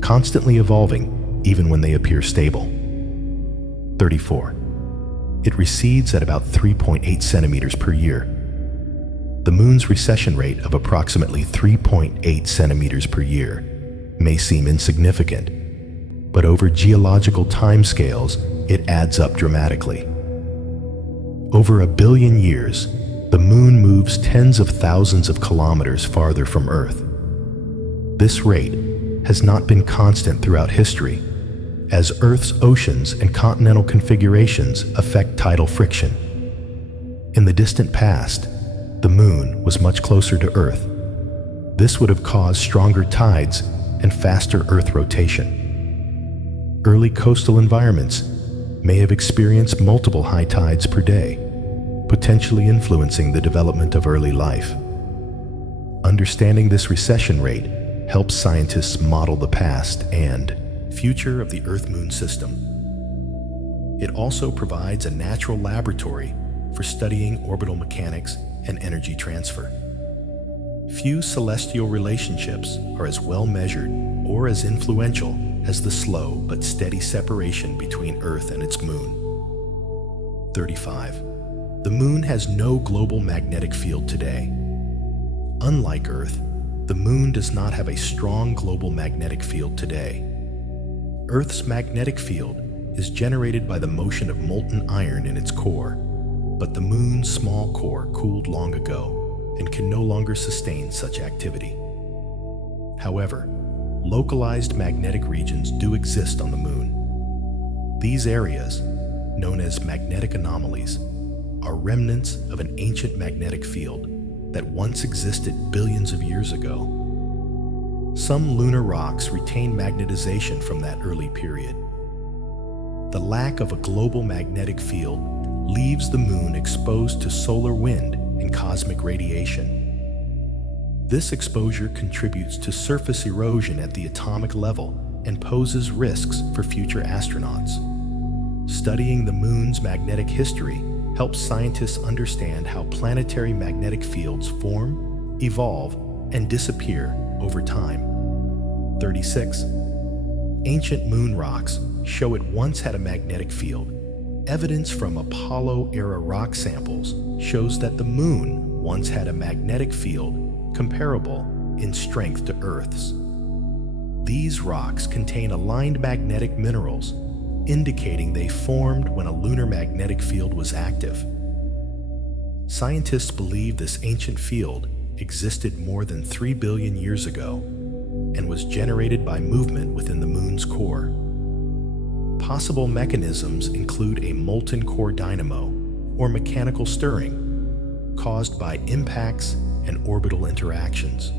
constantly evolving even when they appear stable. 34. It recedes at about 3.8 centimeters per year. The Moon's recession rate of approximately 3.8 centimeters per year may seem insignificant, but over geological timescales, it adds up dramatically. Over a billion years, the Moon moves tens of thousands of kilometers farther from Earth. This rate has not been constant throughout history, as Earth's oceans and continental configurations affect tidal friction. In the distant past, the Moon was much closer to Earth. This would have caused stronger tides and faster Earth rotation. Early coastal environments may have experienced multiple high tides per day, potentially influencing the development of early life. Understanding this recession rate helps scientists model the past and future of the Earth-Moon system. It also provides a natural laboratory for studying orbital mechanics and energy transfer. Few celestial relationships are as well measured or as influential as the slow but steady separation between Earth and its Moon. 35. The Moon has no global magnetic field today. Unlike Earth, the Moon does not have a strong global magnetic field today. Earth's magnetic field is generated by the motion of molten iron in its core, but the Moon's small core cooled long ago and can no longer sustain such activity. However, localized magnetic regions do exist on the Moon. These areas, known as magnetic anomalies, are remnants of an ancient magnetic field that once existed billions of years ago. Some lunar rocks retain magnetization from that early period. The lack of a global magnetic field leaves the Moon exposed to solar wind and cosmic radiation. This exposure contributes to surface erosion at the atomic level and poses risks for future astronauts. Studying the Moon's magnetic history helps scientists understand how planetary magnetic fields form, evolve, and disappear over time. 36. Ancient moon rocks show it once had a magnetic field. Evidence from Apollo-era rock samples shows that the Moon once had a magnetic field comparable in strength to Earth's. These rocks contain aligned magnetic minerals, indicating they formed when a lunar magnetic field was active. Scientists believe this ancient field existed more than 3 billion years ago and was generated by movement within the Moon's core. Possible mechanisms include a molten core dynamo or mechanical stirring caused by impacts and orbital interactions.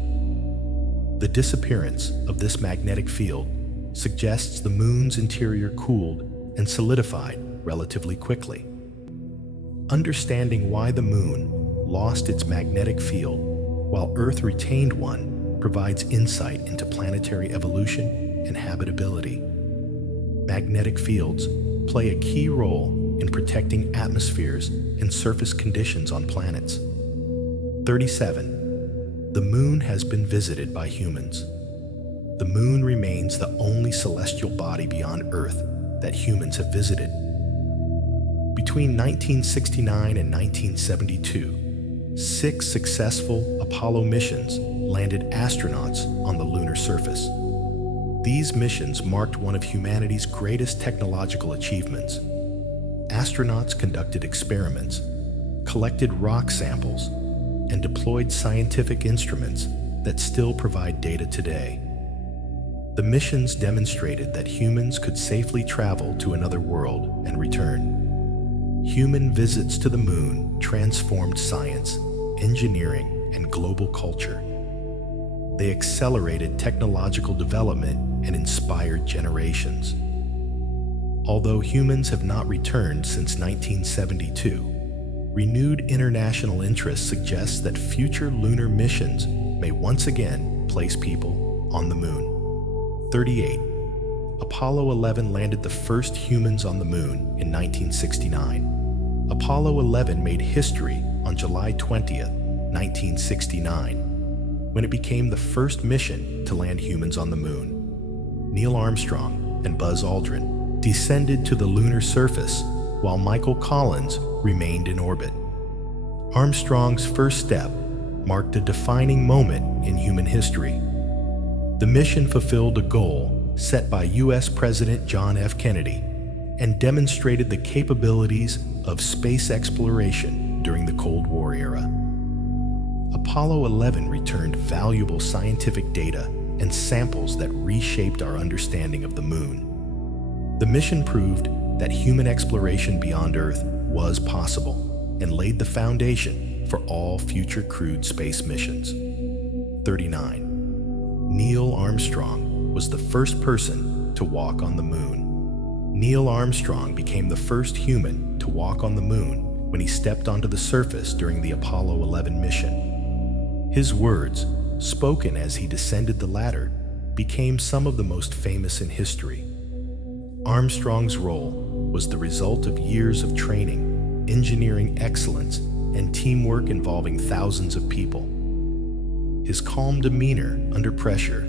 The disappearance of this magnetic field suggests the Moon's interior cooled and solidified relatively quickly. Understanding why the Moon lost its magnetic field while Earth retained one provides insight into planetary evolution and habitability. Magnetic fields play a key role in protecting atmospheres and surface conditions on planets. 37. The Moon has been visited by humans. The Moon remains the only celestial body beyond Earth that humans have visited. Between 1969 and 1972, 6 successful Apollo missions landed astronauts on the lunar surface. These missions marked one of humanity's greatest technological achievements. Astronauts conducted experiments, collected rock samples, and deployed scientific instruments that still provide data today. The missions demonstrated that humans could safely travel to another world and return. Human visits to the moon transformed science, engineering, and global culture. They accelerated technological development and inspired generations. Although humans have not returned since 1972, renewed international interest suggests that future lunar missions may once again place people on the moon. 38. Apollo 11 landed the first humans on the moon in 1969. Apollo 11 made history on July 20th, 1969, when it became the first mission to land humans on the moon. Neil Armstrong and Buzz Aldrin descended to the lunar surface while Michael Collins remained in orbit. Armstrong's first step marked a defining moment in human history. The mission fulfilled a goal set by U.S. President John F. Kennedy and demonstrated the capabilities of space exploration during the Cold War era. Apollo 11 returned valuable scientific data and samples that reshaped our understanding of the moon. The mission proved that human exploration beyond Earth was possible and laid the foundation for all future crewed space missions. 39. Neil Armstrong was the first person to walk on the moon. Neil Armstrong became the first human to walk on the moon when he stepped onto the surface during the Apollo 11 mission. His words, spoken as he descended the ladder, became some of the most famous in history. Armstrong's role was the result of years of training, engineering excellence, and teamwork involving thousands of people. His calm demeanor under pressure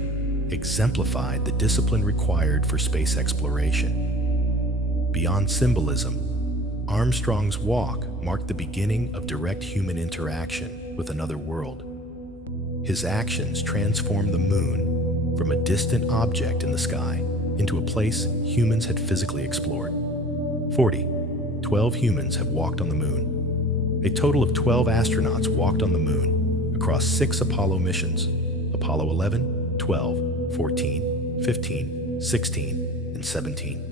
exemplified the discipline required for space exploration. Beyond symbolism, Armstrong's walk marked the beginning of direct human interaction with another world. His actions transformed the moon from a distant object in the sky into a place humans had physically explored. 40. 12 humans have walked on the moon. A total of 12 astronauts walked on the moon across 6 Apollo missions: Apollo 11, 12, 14, 15, 16, and 17.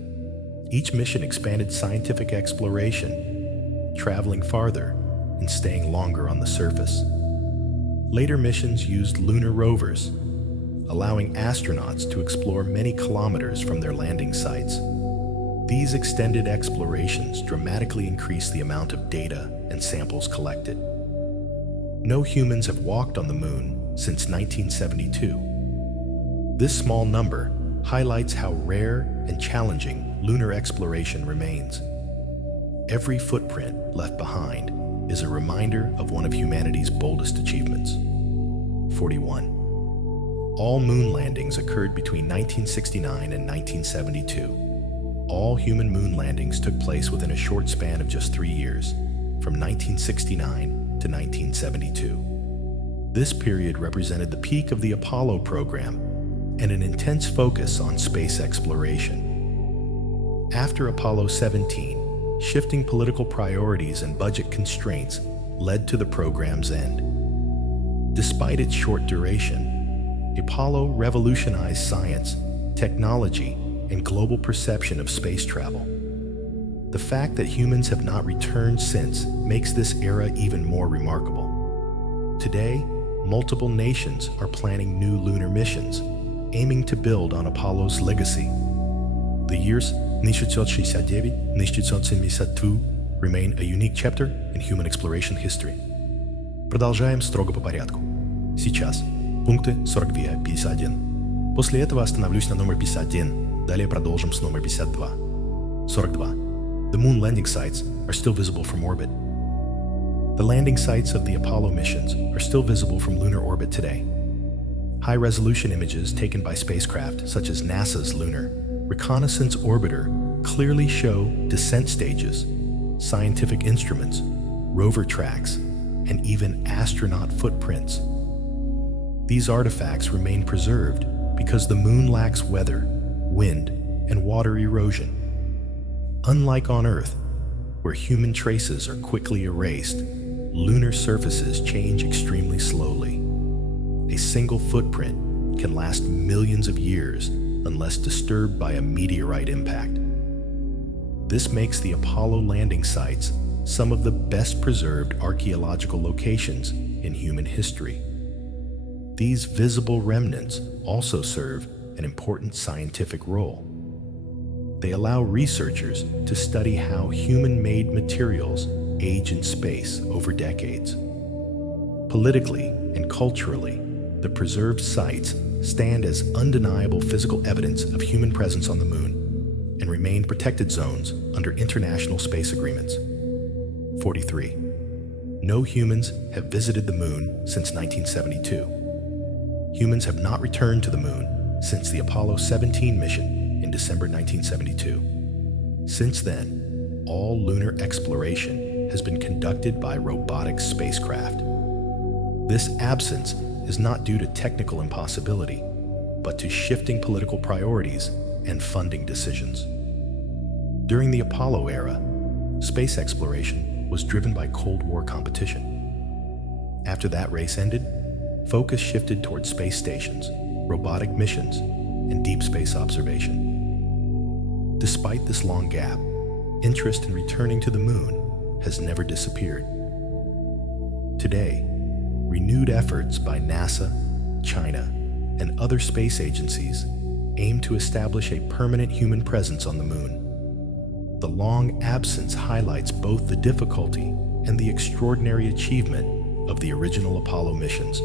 Each mission expanded scientific exploration, traveling farther and staying longer on the surface. Later missions used lunar rovers, allowing astronauts to explore many kilometers from their landing sites. These extended explorations dramatically increased the amount of data and samples collected. No humans have walked on the moon since 1972. This small number highlights how rare and challenging lunar exploration remains. Every footprint left behind is a reminder of one of humanity's boldest achievements. 41. All moon landings occurred between 1969 and 1972. All human moon landings took place within a short span of just 3 years, from 1969 to 1972. This period represented the peak of the Apollo program and an intense focus on space exploration. After Apollo 17, shifting political priorities and budget constraints led to the program's end. Despite its short duration, Apollo revolutionized science, technology, and global perception of space travel. The fact that humans have not returned since makes this era even more remarkable. Today, multiple nations are planning new lunar missions, aiming to build on Apollo's legacy. The years 1969-1972 remain a unique chapter in human exploration history. Продолжаем строго по порядку. Сейчас пункты 42-51. После этого остановлюсь на номер 51, далее продолжим с номер 52. 42. The moon landing sites are still visible from orbit. The landing sites of the Apollo missions are still visible from lunar orbit today. High-resolution images taken by spacecraft such as NASA's Lunar Reconnaissance Orbiter clearly show descent stages, scientific instruments, rover tracks, and even astronaut footprints. These artifacts remain preserved because the moon lacks weather, wind, and water erosion. Unlike on Earth, where human traces are quickly erased, lunar surfaces change extremely slowly. A single footprint can last millions of years unless disturbed by a meteorite impact. This makes the Apollo landing sites some of the best preserved archaeological locations in human history. These visible remnants also serve an important scientific role. They allow researchers to study how human-made materials age in space over decades. Politically and culturally, the preserved sites stand as undeniable physical evidence of human presence on the moon and remain protected zones under international space agreements. 43. No humans have visited the moon since 1972. Humans have not returned to the moon since the Apollo 17 mission in December 1972. Since then, all lunar exploration has been conducted by robotic spacecraft. This absence is not due to technical impossibility, but to shifting political priorities and funding decisions. During the Apollo era, space exploration was driven by Cold War competition. After that race ended, focus shifted toward space stations, robotic missions, and deep space observation. Despite this long gap, interest in returning to the moon has never disappeared. Today, renewed efforts by NASA, China, and other space agencies aim to establish a permanent human presence on the moon. The long absence highlights both the difficulty and the extraordinary achievement of the original Apollo missions.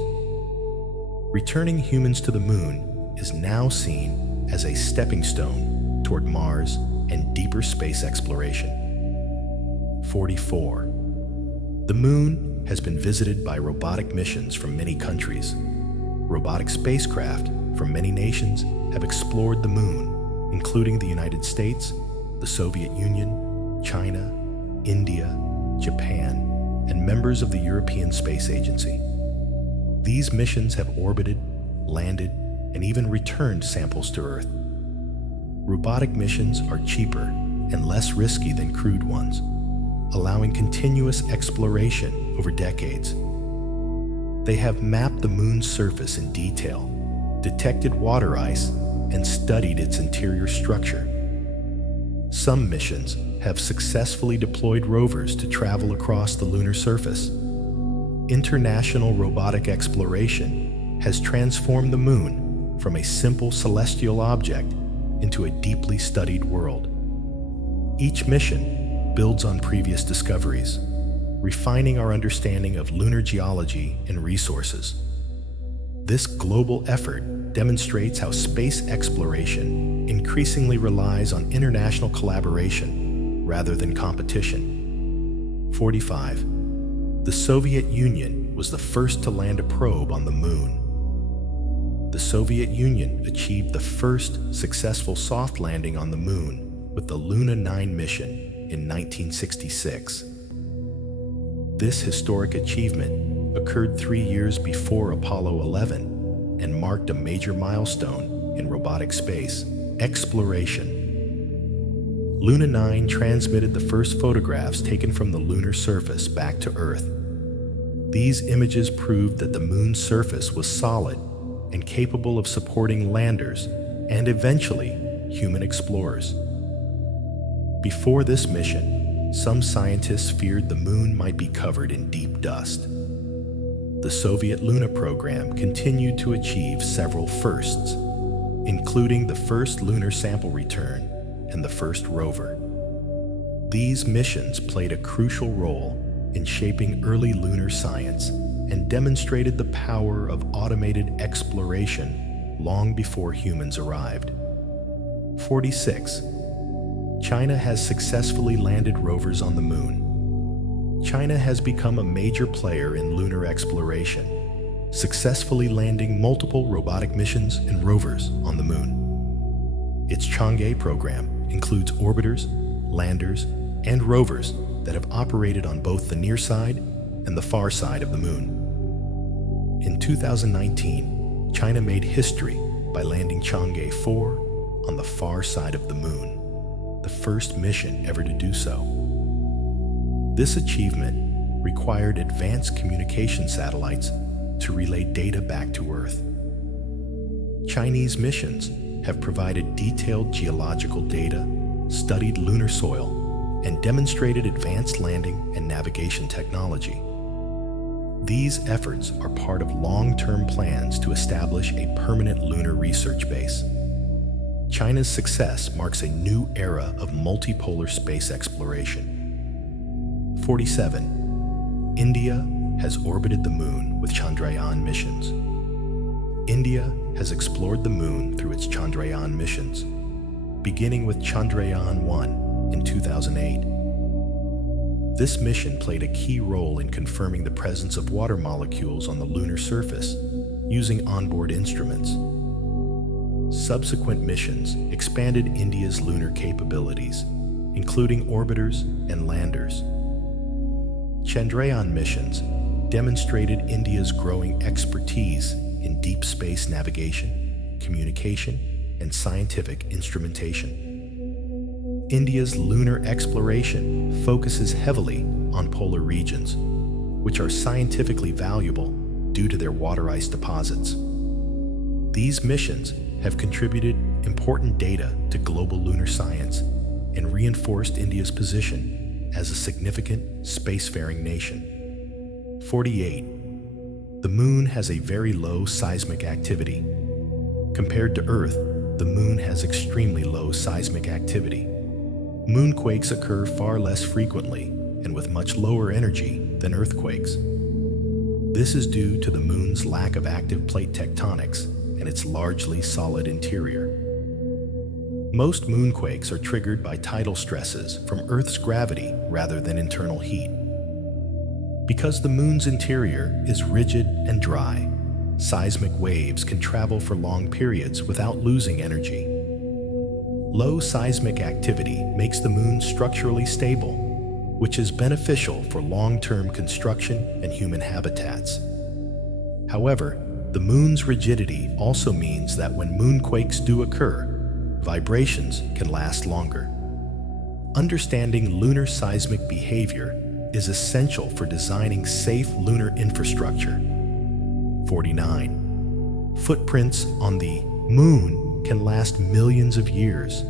Returning humans to the moon is now seen as a stepping stone toward Mars and deeper space exploration. 44. The moon has been visited by robotic missions from many countries. Robotic spacecraft from many nations have explored the moon, including the United States, the Soviet Union, China, India, Japan, and members of the European Space Agency. These missions have orbited, landed, and even returned samples to Earth. Robotic missions are cheaper and less risky than crewed ones, allowing continuous exploration over decades. They have mapped the moon's surface in detail, detected water ice, and studied its interior structure. Some missions have successfully deployed rovers to travel across the lunar surface. International robotic exploration has transformed the moon from a simple celestial object into a deeply studied world. Each mission builds on previous discoveries, refining our understanding of lunar geology and resources. This global effort demonstrates how space exploration increasingly relies on international collaboration rather than competition. 45. The Soviet Union was the first to land a probe on the moon. The Soviet Union achieved the first successful soft landing on the moon with the Luna 9 mission in 1966. This historic achievement occurred 3 years before Apollo 11 and marked a major milestone in robotic space exploration. Luna 9 transmitted the first photographs taken from the lunar surface back to Earth. These images proved that the moon's surface was solid and capable of supporting landers and eventually human explorers. Before this mission, some scientists feared the moon might be covered in deep dust. The Soviet Luna program continued to achieve several firsts, including the first lunar sample return and the first rover. These missions played a crucial role in shaping early lunar science and demonstrated the power of automated exploration long before humans arrived. 46. China has successfully landed rovers on the moon. China has become a major player in lunar exploration, successfully landing multiple robotic missions and rovers on the moon. Its Chang'e program includes orbiters, landers, and rovers that have operated on both the near side and the far side of the moon. In 2019, China made history by landing Chang'e 4 on the far side of the moon, the first mission ever to do so. This achievement required advanced communication satellites to relay data back to Earth. Chinese missions have provided detailed geological data, studied lunar soil, and demonstrated advanced landing and navigation technology. These efforts are part of long-term plans to establish a permanent lunar research base. China's success marks a new era of multipolar space exploration. 47. India has orbited the moon with Chandrayaan missions. India has explored the moon through its Chandrayaan missions, beginning with Chandrayaan-1 in 2008. This mission played a key role in confirming the presence of water molecules on the lunar surface using onboard instruments. Subsequent missions expanded India's lunar capabilities, including orbiters and landers. Chandrayaan missions demonstrated India's growing expertise in deep space navigation, communication, and scientific instrumentation. India's lunar exploration focuses heavily on polar regions, which are scientifically valuable due to their water ice deposits. These missions have contributed important data to global lunar science and reinforced India's position as a significant spacefaring nation. 48. The moon has a very low seismic activity. Compared to Earth, the moon has extremely low seismic activity. Moonquakes occur far less frequently and with much lower energy than earthquakes. This is due to the moon's lack of active plate tectonics and its largely solid interior. Most moonquakes are triggered by tidal stresses from Earth's gravity rather than internal heat. Because the moon's interior is rigid and dry, seismic waves can travel for long periods without losing energy. Low seismic activity makes the moon structurally stable, which is beneficial for long-term construction and human habitats. However, the moon's rigidity also means that when moonquakes do occur, vibrations can last longer. Understanding lunar seismic behavior is essential for designing safe lunar infrastructure. 49. Footprints on the moon can last millions of years.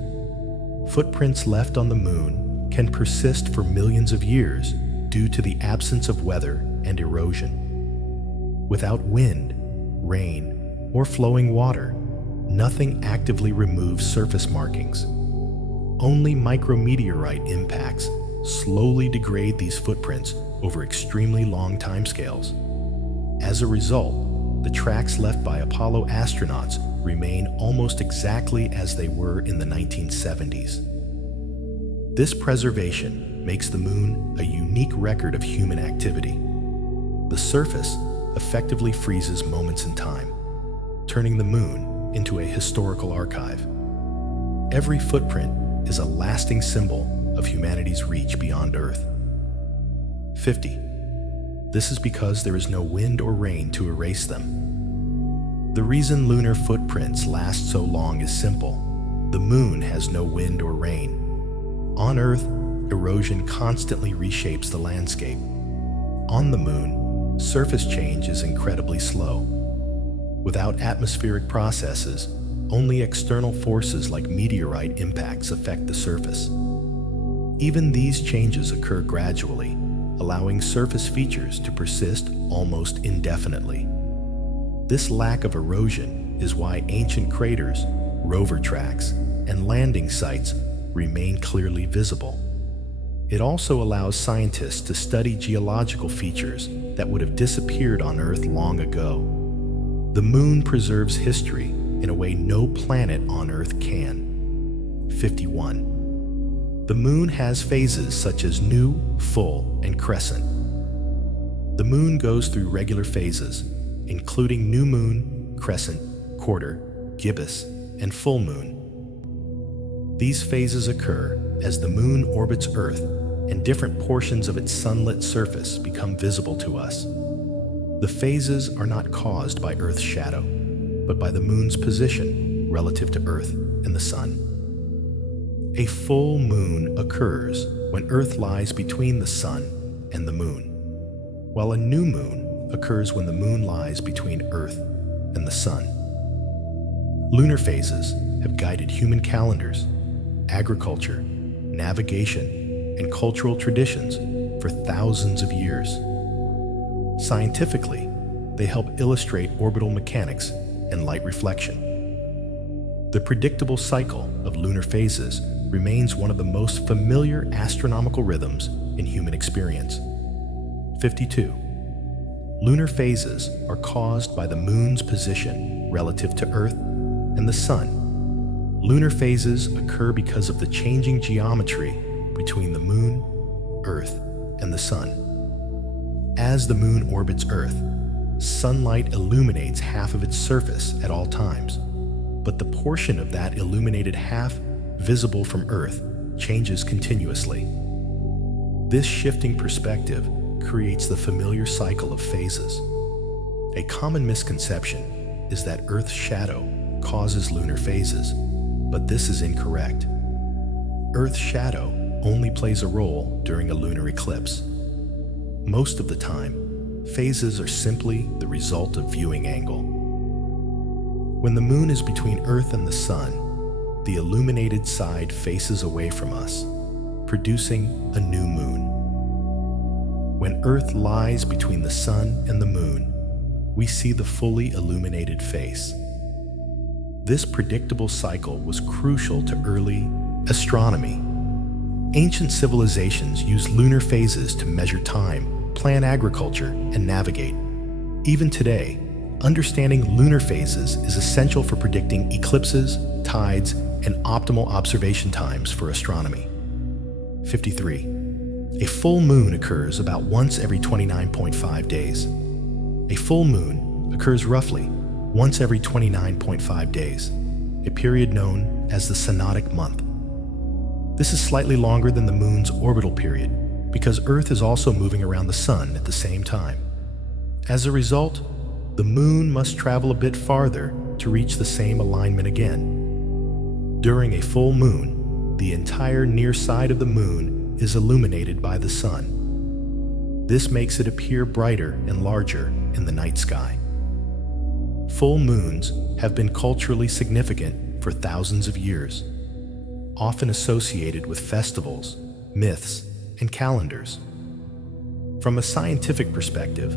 Footprints left on the moon can persist for millions of years due to the absence of weather and erosion. Without wind, rain, or flowing water, nothing actively removes surface markings. Only micrometeorite impacts slowly degrade these footprints over extremely long timescales. As a result, the tracks left by Apollo astronauts remain almost exactly as they were in the 1970s. This preservation makes the moon a unique record of human activity. The surface effectively freezes moments in time, turning the moon into a historical archive. Every footprint is a lasting symbol of humanity's reach beyond Earth. 50. This is because there is no wind or rain to erase them. The reason lunar footprints last so long is simple. The moon has no wind or rain. On Earth, erosion constantly reshapes the landscape. On the moon, surface change is incredibly slow. Without atmospheric processes, only external forces like meteorite impacts affect the surface. Even these changes occur gradually, allowing surface features to persist almost indefinitely. This lack of erosion is why ancient craters, rover tracks, and landing sites remain clearly visible. It also allows scientists to study geological features that would have disappeared on Earth long ago. The moon preserves history in a way no planet on Earth can. 51. The moon has phases such as new, full, and crescent. The moon goes through regular phases, including new moon, crescent, quarter, gibbous, and full moon. These phases occur as the moon orbits Earth and different portions of its sunlit surface become visible to us. The phases are not caused by Earth's shadow, but by the moon's position relative to Earth and the sun. A full moon occurs when Earth lies between the sun and the moon, while a new moon occurs when the moon lies between Earth and the sun. Lunar phases have guided human calendars, agriculture, navigation, and cultural traditions for thousands of years. Scientifically, they help illustrate orbital mechanics and light reflection. The predictable cycle of lunar phases remains one of the most familiar astronomical rhythms in human experience. 52. Lunar phases are caused by the moon's position relative to Earth and the sun. Lunar phases occur because of the changing geometry between the moon, Earth, and the sun. As the moon orbits Earth, sunlight illuminates half of its surface at all times, but the portion of that illuminated half visible from Earth changes continuously. This shifting perspective creates the familiar cycle of phases. A common misconception is that Earth's shadow causes lunar phases, but this is incorrect. Earth's shadow only plays a role during a lunar eclipse. Most of the time, phases are simply the result of viewing angle. When the moon is between Earth and the sun, the illuminated side faces away from us, producing a new moon. When Earth lies between the sun and the moon, we see the fully illuminated face. This predictable cycle was crucial to early astronomy. Ancient civilizations used lunar phases to measure time, plan agriculture, and navigate. Even today, understanding lunar phases is essential for predicting eclipses, tides, and optimal observation times for astronomy. 53. A full moon occurs about once every 29.5 days. A full moon occurs roughly once every 29.5 days, a period known as the synodic month. This is slightly longer than the moon's orbital period because Earth is also moving around the sun at the same time. As a result, the moon must travel a bit farther to reach the same alignment again. During a full moon, the entire near side of the moon is illuminated by the sun. This makes it appear brighter and larger in the night sky. Full moons have been culturally significant for thousands of years, often associated with festivals, myths, and calendars. From a scientific perspective,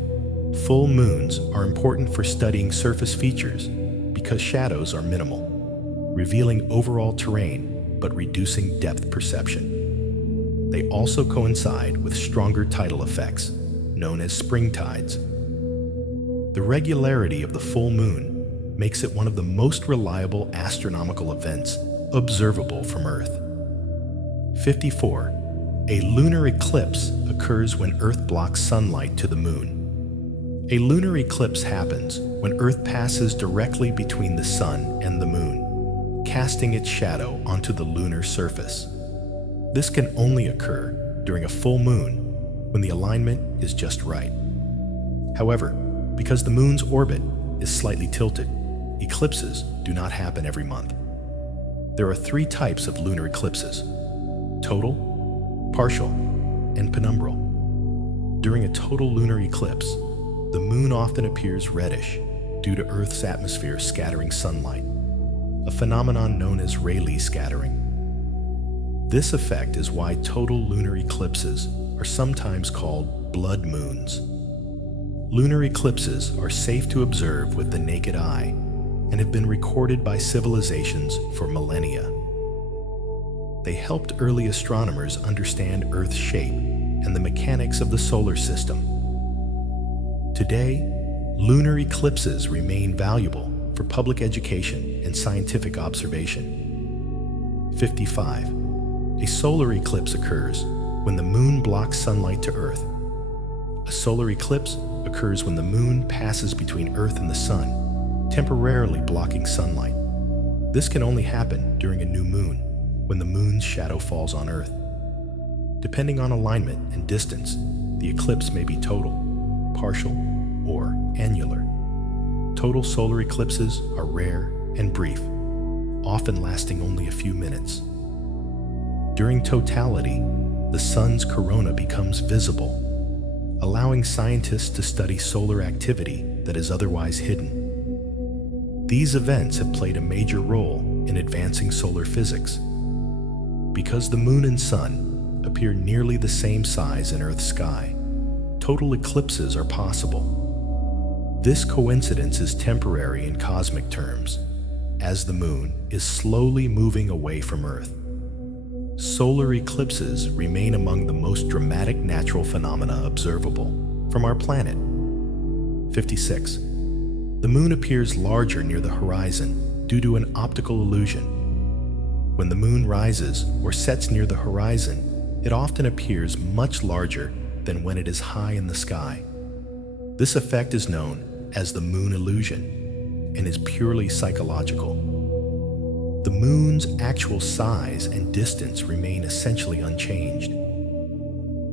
full moons are important for studying surface features because shadows are minimal, revealing overall terrain but reducing depth perception. They also coincide with stronger tidal effects, known as spring tides. The regularity of the full moon makes it one of the most reliable astronomical events observable from Earth. 54. A lunar eclipse occurs when Earth blocks sunlight to the moon. A lunar eclipse happens when Earth passes directly between the sun and the moon, casting its shadow onto the lunar surface. This can only occur during a full moon when the alignment is just right. However, because the moon's orbit is slightly tilted, eclipses do not happen every month. There are 3 types of lunar eclipses: total, partial, and penumbral. During a total lunar eclipse, the moon often appears reddish due to Earth's atmosphere scattering sunlight, a phenomenon known as Rayleigh scattering. This effect is why total lunar eclipses are sometimes called blood moons. Lunar eclipses are safe to observe with the naked eye and have been recorded by civilizations for millennia. They helped early astronomers understand Earth's shape and the mechanics of the solar system. Today, lunar eclipses remain valuable for public education and scientific observation. 55. A solar eclipse occurs when the moon blocks sunlight to Earth. A solar eclipse occurs when the moon passes between Earth and the sun, temporarily blocking sunlight. This can only happen during a new moon, when the moon's shadow falls on Earth. Depending on alignment and distance, the eclipse may be total, partial, or annular. Total solar eclipses are rare and brief, often lasting only a few minutes. During totality, the sun's corona becomes visible, allowing scientists to study solar activity that is otherwise hidden. These events have played a major role in advancing solar physics. Because the moon and sun appear nearly the same size in Earth's sky, total eclipses are possible. This coincidence is temporary in cosmic terms, as the moon is slowly moving away from Earth. Solar eclipses remain among the most dramatic natural phenomena observable from our planet. 56. The moon appears larger near the horizon due to an optical illusion. When the moon rises or sets near the horizon, it often appears much larger than when it is high in the sky. This effect is known as the moon illusion and is purely psychological. The moon's actual size and distance remain essentially unchanged.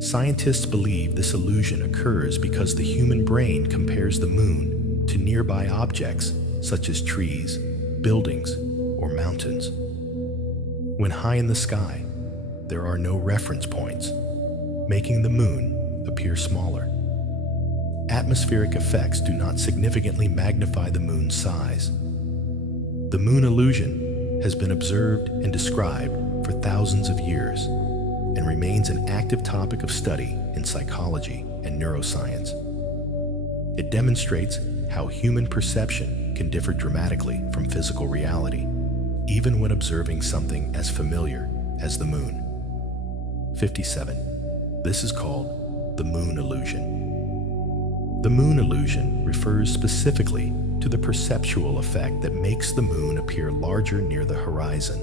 Scientists believe this illusion occurs because the human brain compares the moon to nearby objects such as trees, buildings, or mountains. When high in the sky, there are no reference points, making the moon appear smaller. Atmospheric effects do not significantly magnify the moon's size. The moon illusion has been observed and described for thousands of years and remains an active topic of study in psychology and neuroscience. It demonstrates how human perception can differ dramatically from physical reality, even when observing something as familiar as the moon. 57. This is called the moon illusion. The moon illusion refers specifically to the perceptual effect that makes the moon appear larger near the horizon.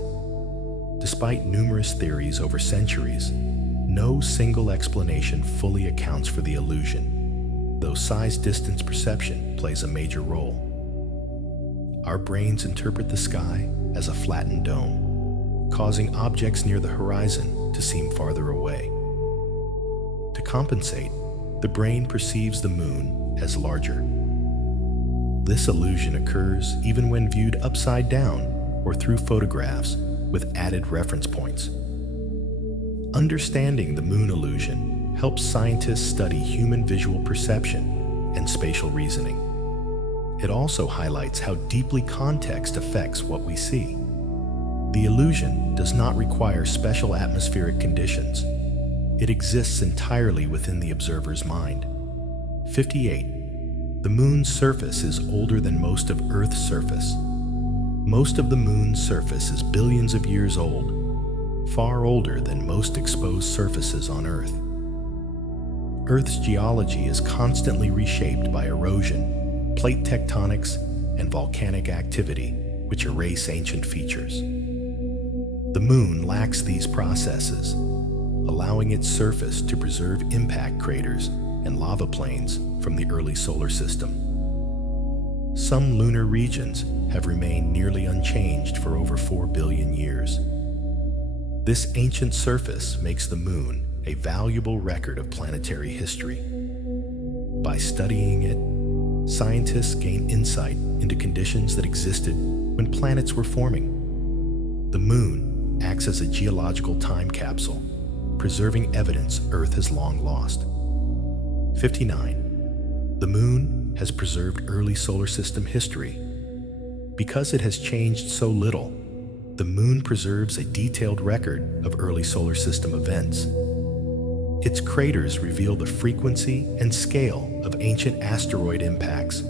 Despite numerous theories over centuries, no single explanation fully accounts for the illusion, though size-distance perception plays a major role. Our brains interpret the sky as a flattened dome, causing objects near the horizon to seem farther away. To compensate, the brain perceives the moon as larger. This illusion occurs even when viewed upside down or through photographs with added reference points. Understanding the moon illusion helps scientists study human visual perception and spatial reasoning. It also highlights how deeply context affects what we see. The illusion does not require special atmospheric conditions. It exists entirely within the observer's mind. 58. The moon's surface is older than most of Earth's surface. Most of the moon's surface is billions of years old, far older than most exposed surfaces on Earth. Earth's geology is constantly reshaped by erosion, plate tectonics, and volcanic activity, which erase ancient features. The moon lacks these processes, allowing its surface to preserve impact craters and lava plains from the early solar system. Some lunar regions have remained nearly unchanged for over 4 billion years. This ancient surface makes the moon a valuable record of planetary history. By studying it, scientists gain insight into conditions that existed when planets were forming. The moon acts as a geological time capsule, preserving evidence Earth has long lost. 59. The moon has preserved early solar system history. Because it has changed so little, the moon preserves a detailed record of early solar system events. Its craters reveal the frequency and scale of ancient asteroid impacts,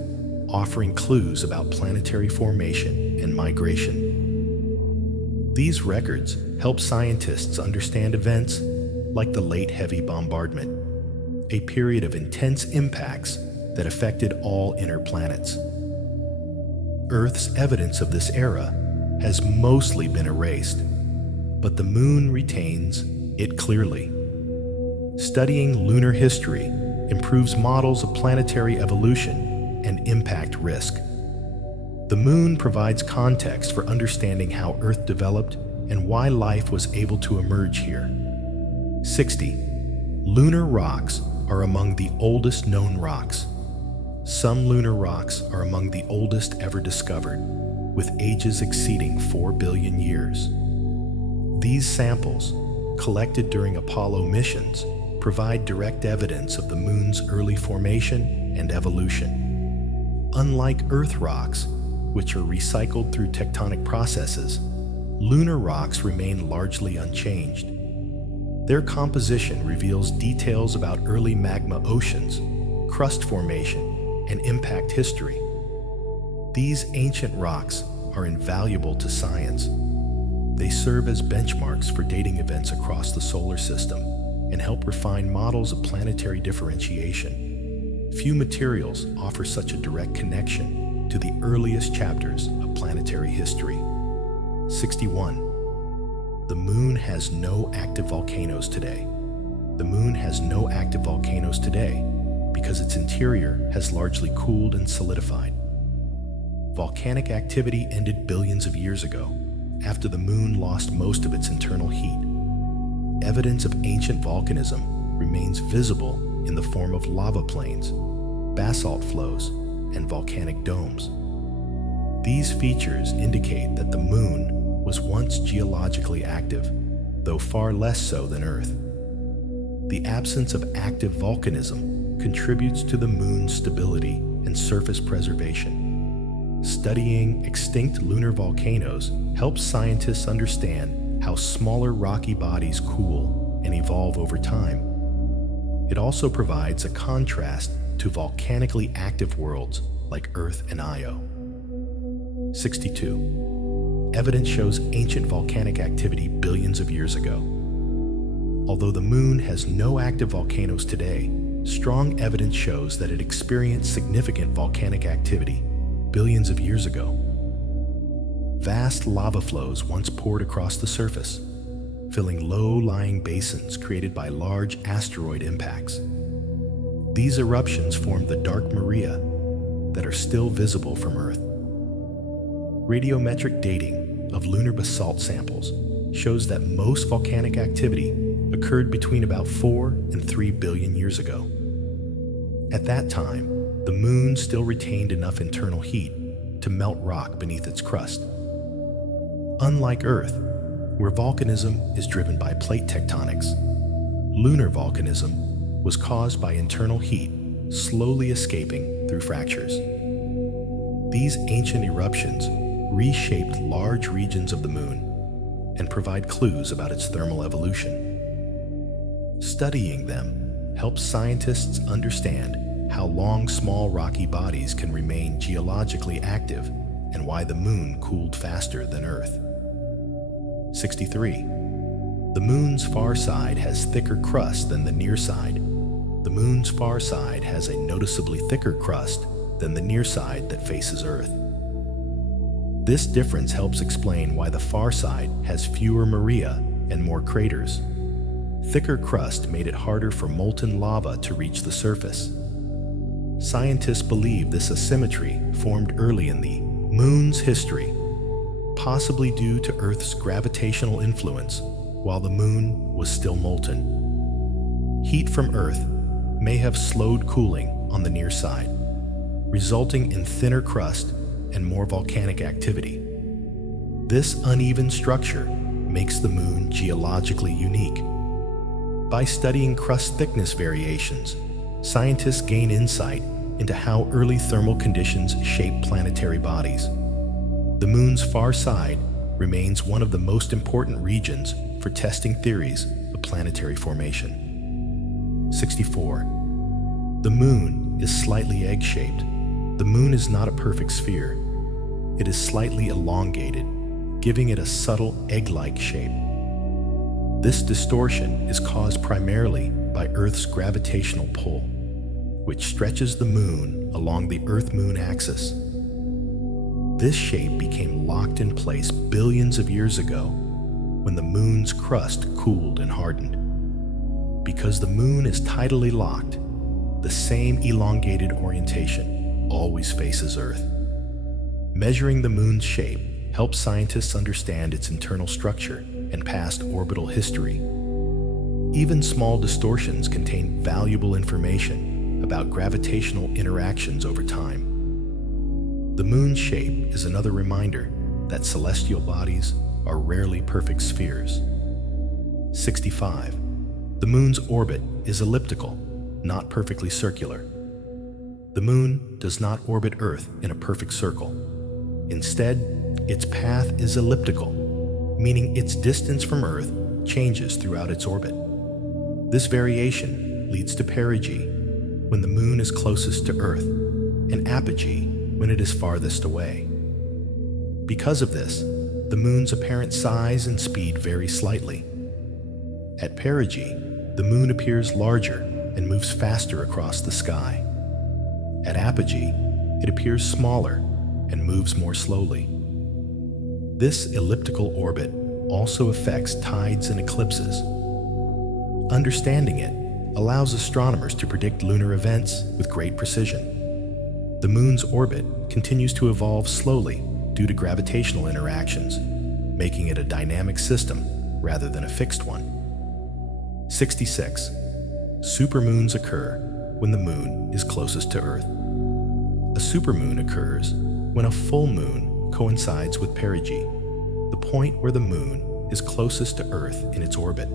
offering clues about planetary formation and migration. These records help scientists understand events like the Late Heavy Bombardment, a period of intense impacts that affected all inner planets. Earth's evidence of this era has mostly been erased, but the moon retains it clearly. Studying lunar history improves models of planetary evolution and impact risk. The moon provides context for understanding how Earth developed and why life was able to emerge here. 60. Lunar rocks are among the oldest known rocks. Some lunar rocks are among the oldest ever discovered, with ages exceeding 4 billion years. These samples, collected during Apollo missions, provide direct evidence of the moon's early formation and evolution. Unlike Earth rocks, which are recycled through tectonic processes, lunar rocks remain largely unchanged. Their composition reveals details about early magma oceans, crust formation, and impact history. These ancient rocks are invaluable to science. They serve as benchmarks for dating events across the solar system and help refine models of planetary differentiation. Few materials offer such a direct connection to the earliest chapters of planetary history. 61. The moon has no active volcanoes today. The moon has no active volcanoes today because its interior has largely cooled and solidified. Volcanic activity ended billions of years ago, after the moon lost most of its internal heat. Evidence of ancient volcanism remains visible in the form of lava plains, basalt flows, and volcanic domes. These features indicate that the moon was once geologically active, though far less so than Earth. The absence of active volcanism contributes to the moon's stability and surface preservation. Studying extinct lunar volcanoes helps scientists understand how smaller rocky bodies cool and evolve over time. It also provides a contrast to volcanically active worlds like Earth and Io. 62. Evidence shows ancient volcanic activity billions of years ago. Although the moon has no active volcanoes today, strong evidence shows that it experienced significant volcanic activity billions of years ago. Vast lava flows once poured across the surface, filling low-lying basins created by large asteroid impacts. These eruptions formed the dark maria that are still visible from Earth. Radiometric dating of lunar basalt samples shows that most volcanic activity occurred between about 4 and 3 billion years ago. At that time, the moon still retained enough internal heat to melt rock beneath its crust. Unlike Earth, where volcanism is driven by plate tectonics, lunar volcanism was caused by internal heat slowly escaping through fractures. These ancient eruptions reshaped large regions of the moon and provide clues about its thermal evolution. Studying them helps scientists understand how long small rocky bodies can remain geologically active and why the moon cooled faster than Earth. 63. The moon's far side has thicker crust than the near side. The moon's far side has a noticeably thicker crust than the near side that faces Earth. This difference helps explain why the far side has fewer maria and more craters. Thicker crust made it harder for molten lava to reach the surface. Scientists believe this asymmetry formed early in the moon's history, possibly due to Earth's gravitational influence while the moon was still molten. Heat from Earth may have slowed cooling on the near side, resulting in thinner crust and more volcanic activity. This uneven structure makes the moon geologically unique. By studying crust thickness variations, scientists gain insight into how early thermal conditions shape planetary bodies. The moon's far side remains one of the most important regions for testing theories of planetary formation. 64. The moon is slightly egg-shaped. The moon is not a perfect sphere. It is slightly elongated, giving it a subtle egg-like shape. This distortion is caused primarily by Earth's gravitational pull, which stretches the moon along the Earth-Moon axis. This shape became locked in place billions of years ago when the moon's crust cooled and hardened. Because the moon is tidally locked, the same elongated orientation always faces Earth. Measuring the moon's shape helps scientists understand its internal structure and past orbital history. Even small distortions contain valuable information about gravitational interactions over time. The moon's shape is another reminder that celestial bodies are rarely perfect spheres. 65. The moon's orbit is elliptical, not perfectly circular. The moon does not orbit Earth in a perfect circle. Instead, its path is elliptical, meaning its distance from Earth changes throughout its orbit. This variation leads to perigee, when the moon is closest to Earth, and apogee, when it is farthest away. Because of this, the moon's apparent size and speed vary slightly. At perigee, the moon appears larger and moves faster across the sky. At apogee, it appears smaller and moves more slowly. This elliptical orbit also affects tides and eclipses. Understanding it allows astronomers to predict lunar events with great precision. The moon's orbit continues to evolve slowly due to gravitational interactions, making it a dynamic system rather than a fixed one. 66. Supermoons occur when the moon is closest to Earth. A supermoon occurs when a full moon coincides with perigee, the point where the moon is closest to Earth in its orbit.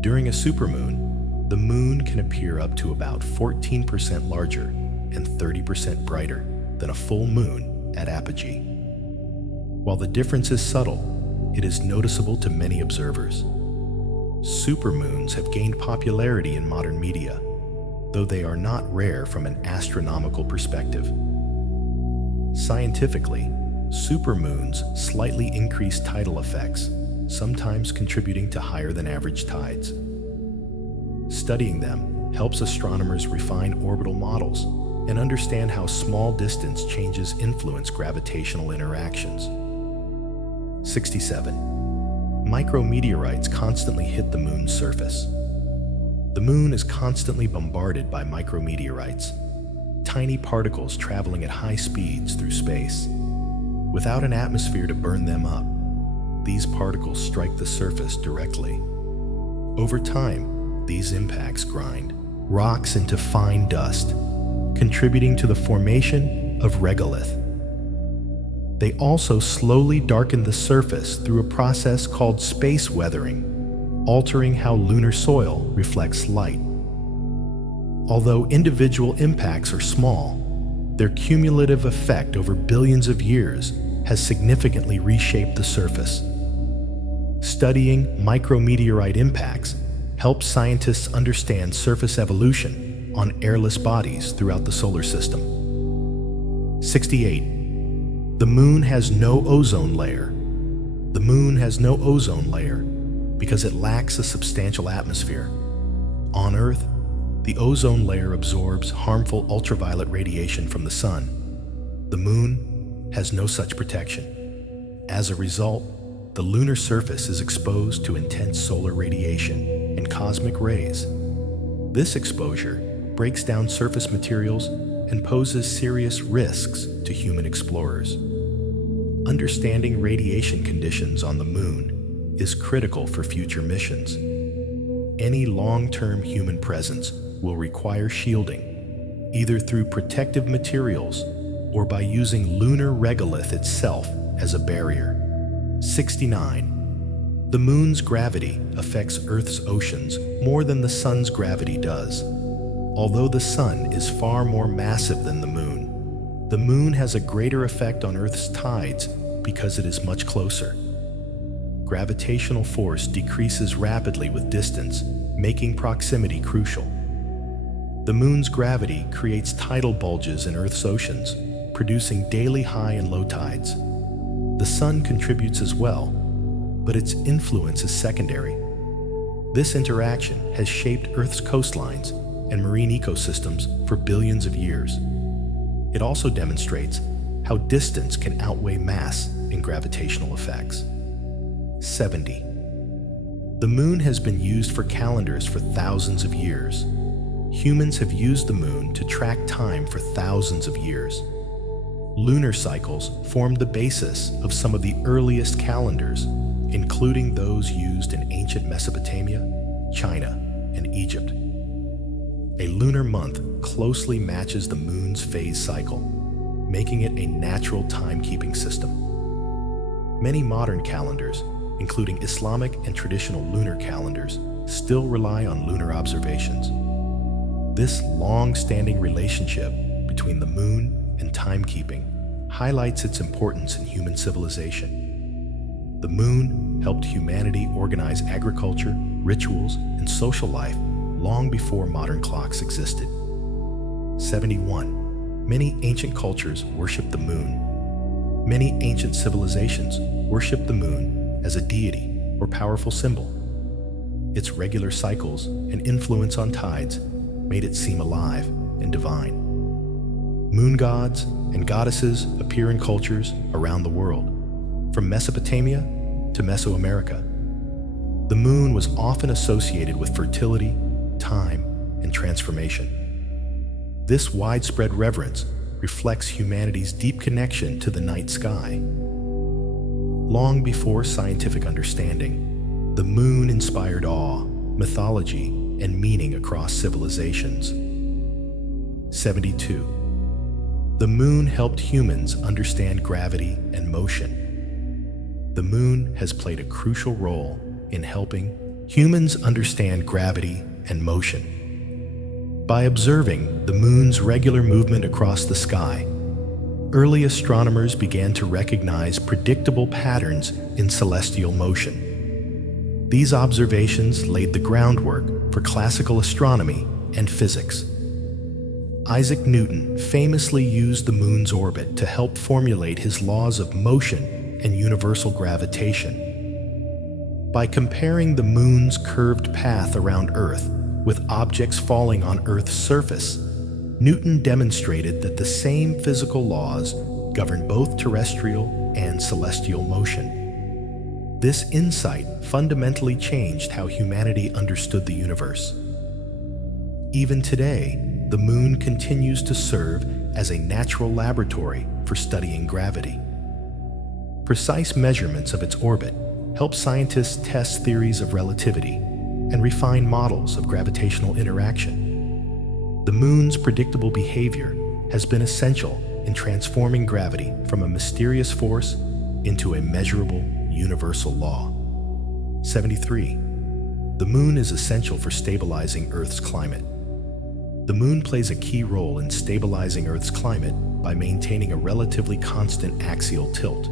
During a supermoon, the moon can appear up to about 14% larger and 30% brighter than a full moon at apogee. While the difference is subtle, it is noticeable to many observers. Supermoons have gained popularity in modern media, though they are not rare from an astronomical perspective. Scientifically, supermoons slightly increase tidal effects, sometimes contributing to higher than average tides. Studying them helps astronomers refine orbital models and understand how small distance changes influence gravitational interactions. 67. Micrometeorites constantly hit the moon's surface. The moon is constantly bombarded by micrometeorites, tiny particles traveling at high speeds through space. Without an atmosphere to burn them up, these particles strike the surface directly. Over time, these impacts grind rocks into fine dust, contributing to the formation of regolith. They also slowly darken the surface through a process called space weathering, altering how lunar soil reflects light. Although individual impacts are small, their cumulative effect over billions of years has significantly reshaped the surface. Studying micrometeorite impacts helps scientists understand surface evolution on airless bodies throughout the solar system. 68. The moon has no ozone layer. The moon has no ozone layer because it lacks a substantial atmosphere. On Earth, the ozone layer absorbs harmful ultraviolet radiation from the sun. The moon has no such protection. As a result, the lunar surface is exposed to intense solar radiation and cosmic rays. This exposure breaks down surface materials and poses serious risks to human explorers. Understanding radiation conditions on the moon is critical for future missions. Any long-term human presence will require shielding, either through protective materials or by using lunar regolith itself as a barrier. 69. The moon's gravity affects Earth's oceans more than the sun's gravity does. Although the sun is far more massive than the moon has a greater effect on Earth's tides because it is much closer. Gravitational force decreases rapidly with distance, making proximity crucial. The moon's gravity creates tidal bulges in Earth's oceans, producing daily high and low tides. The sun contributes as well, but its influence is secondary. This interaction has shaped Earth's coastlines and marine ecosystems for billions of years. It also demonstrates how distance can outweigh mass in gravitational effects. 70. The moon has been used for calendars for thousands of years. Humans have used the moon to track time for thousands of years. Lunar cycles formed the basis of some of the earliest calendars, including those used in ancient Mesopotamia, China, and Egypt. A lunar month closely matches the moon's phase cycle, making it a natural timekeeping system. Many modern calendars, including Islamic and traditional lunar calendars, still rely on lunar observations. This long-standing relationship between the moon and timekeeping highlights its importance in human civilization. The moon helped humanity organize agriculture, rituals, and social life long before modern clocks existed. 71. Many ancient cultures worship the moon. Many ancient civilizations worship the moon as a deity or powerful symbol. Its regular cycles and influence on tides made it seem alive and divine. Moon gods and goddesses appear in cultures around the world, from Mesopotamia to Mesoamerica. The moon was often associated with fertility, time, and transformation. This widespread reverence reflects humanity's deep connection to the night sky. Long before scientific understanding, the moon inspired awe, mythology, and meaning across civilizations. 72. The moon helped humans understand gravity and motion. The moon has played a crucial role in helping humans understand gravity and motion. By observing the moon's regular movement across the sky, early astronomers began to recognize predictable patterns in celestial motion. These observations laid the groundwork for classical astronomy and physics. Isaac Newton famously used the moon's orbit to help formulate his laws of motion and universal gravitation. By comparing the moon's curved path around Earth with objects falling on Earth's surface, Newton demonstrated that the same physical laws govern both terrestrial and celestial motion. This insight fundamentally changed how humanity understood the universe. Even today, the moon continues to serve as a natural laboratory for studying gravity. Precise measurements of its orbit help scientists test theories of relativity and refine models of gravitational interaction. The moon's predictable behavior has been essential in transforming gravity from a mysterious force into a measurable universal law. 73. The moon is essential for stabilizing Earth's climate. The moon plays a key role in stabilizing Earth's climate by maintaining a relatively constant axial tilt.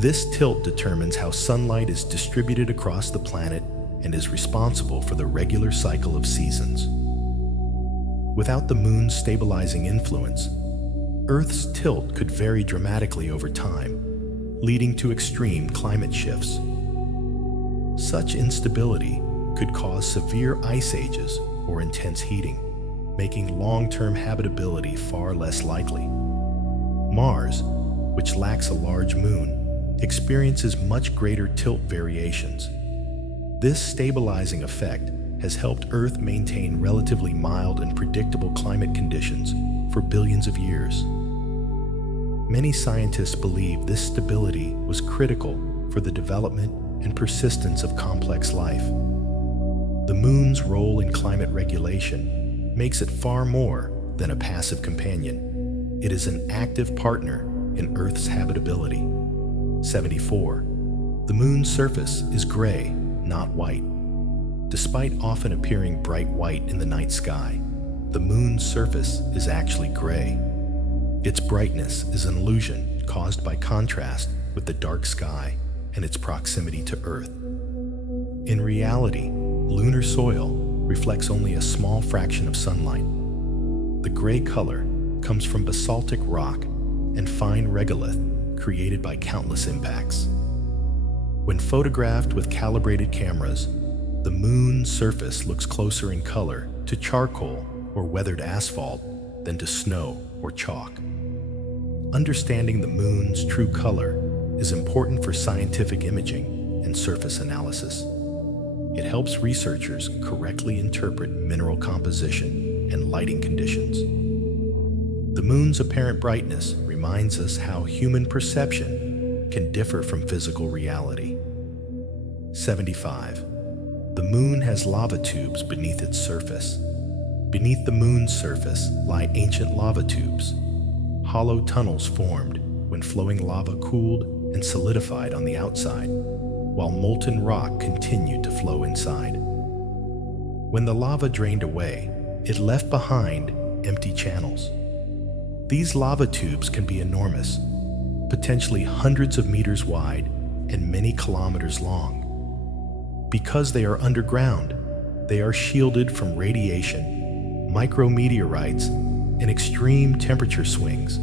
This tilt determines how sunlight is distributed across the planet and is responsible for the regular cycle of seasons. Without the moon's stabilizing influence, Earth's tilt could vary dramatically over time, leading to extreme climate shifts. Such instability could cause severe ice ages or intense heating, making long-term habitability far less likely. Mars, which lacks a large moon, experiences much greater tilt variations. This stabilizing effect has helped Earth maintain relatively mild and predictable climate conditions for billions of years. Many scientists believe this stability was critical for the development and persistence of complex life. The moon's role in climate regulation makes it far more than a passive companion. It is an active partner in Earth's habitability. 74. The moon's surface is gray, not white. Despite often appearing bright white in the night sky, the moon's surface is actually gray. Its brightness is an illusion caused by contrast with the dark sky and its proximity to Earth. In reality, lunar soil reflects only a small fraction of sunlight. The gray color comes from basaltic rock and fine regolith created by countless impacts. When photographed with calibrated cameras, the moon's surface looks closer in color to charcoal or weathered asphalt than to snow or chalk. Understanding the moon's true color is important for scientific imaging and surface analysis. It helps researchers correctly interpret mineral composition and lighting conditions. The moon's apparent brightness reminds us how human perception can differ from physical reality. 75. The moon has lava tubes beneath its surface. Beneath the moon's surface lie ancient lava tubes, hollow tunnels formed when flowing lava cooled and solidified on the outside, while molten rock continued to flow inside. When the lava drained away, it left behind empty channels. These lava tubes can be enormous, potentially hundreds of meters wide and many kilometers long. Because they are underground, they are shielded from radiation, micrometeorites, and extreme temperature swings.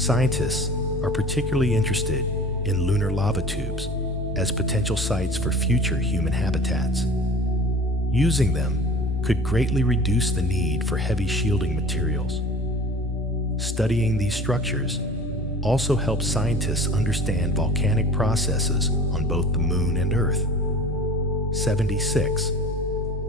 Scientists are particularly interested in lunar lava tubes as potential sites for future human habitats. Using them could greatly reduce the need for heavy shielding materials. Studying these structures also helps scientists understand volcanic processes on both the moon and Earth. 76.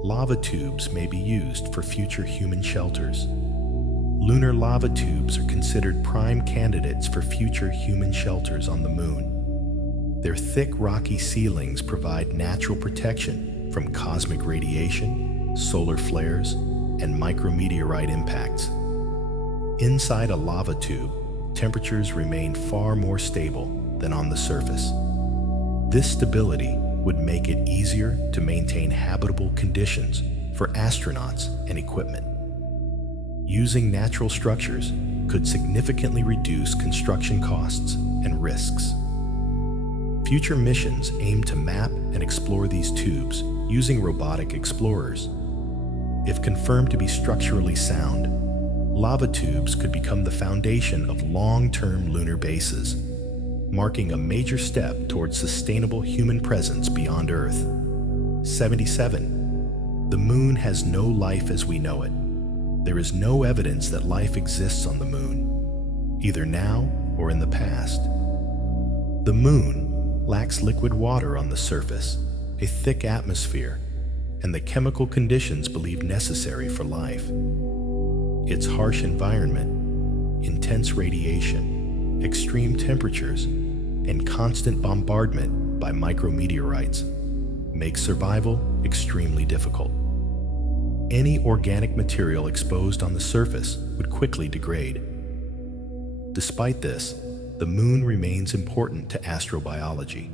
Lava tubes may be used for future human shelters. Lunar lava tubes are considered prime candidates for future human shelters on the moon. Their thick, rocky ceilings provide natural protection from cosmic radiation, solar flares, and micrometeorite impacts. Inside a lava tube, temperatures remain far more stable than on the surface. This stability would make it easier to maintain habitable conditions for astronauts and equipment. Using natural structures could significantly reduce construction costs and risks. Future missions aim to map and explore these tubes using robotic explorers. If confirmed to be structurally sound, lava tubes could become the foundation of long-term lunar bases, marking a major step towards sustainable human presence beyond Earth. 77. The moon has no life as we know it. There is no evidence that life exists on the moon, either now or in the past. The moon lacks liquid water on the surface, a thick atmosphere, and the chemical conditions believed necessary for life. Its harsh environment, intense radiation, extreme temperatures, and constant bombardment by micrometeorites make survival extremely difficult. Any organic material exposed on the surface would quickly degrade. Despite this, the moon remains important to astrobiology.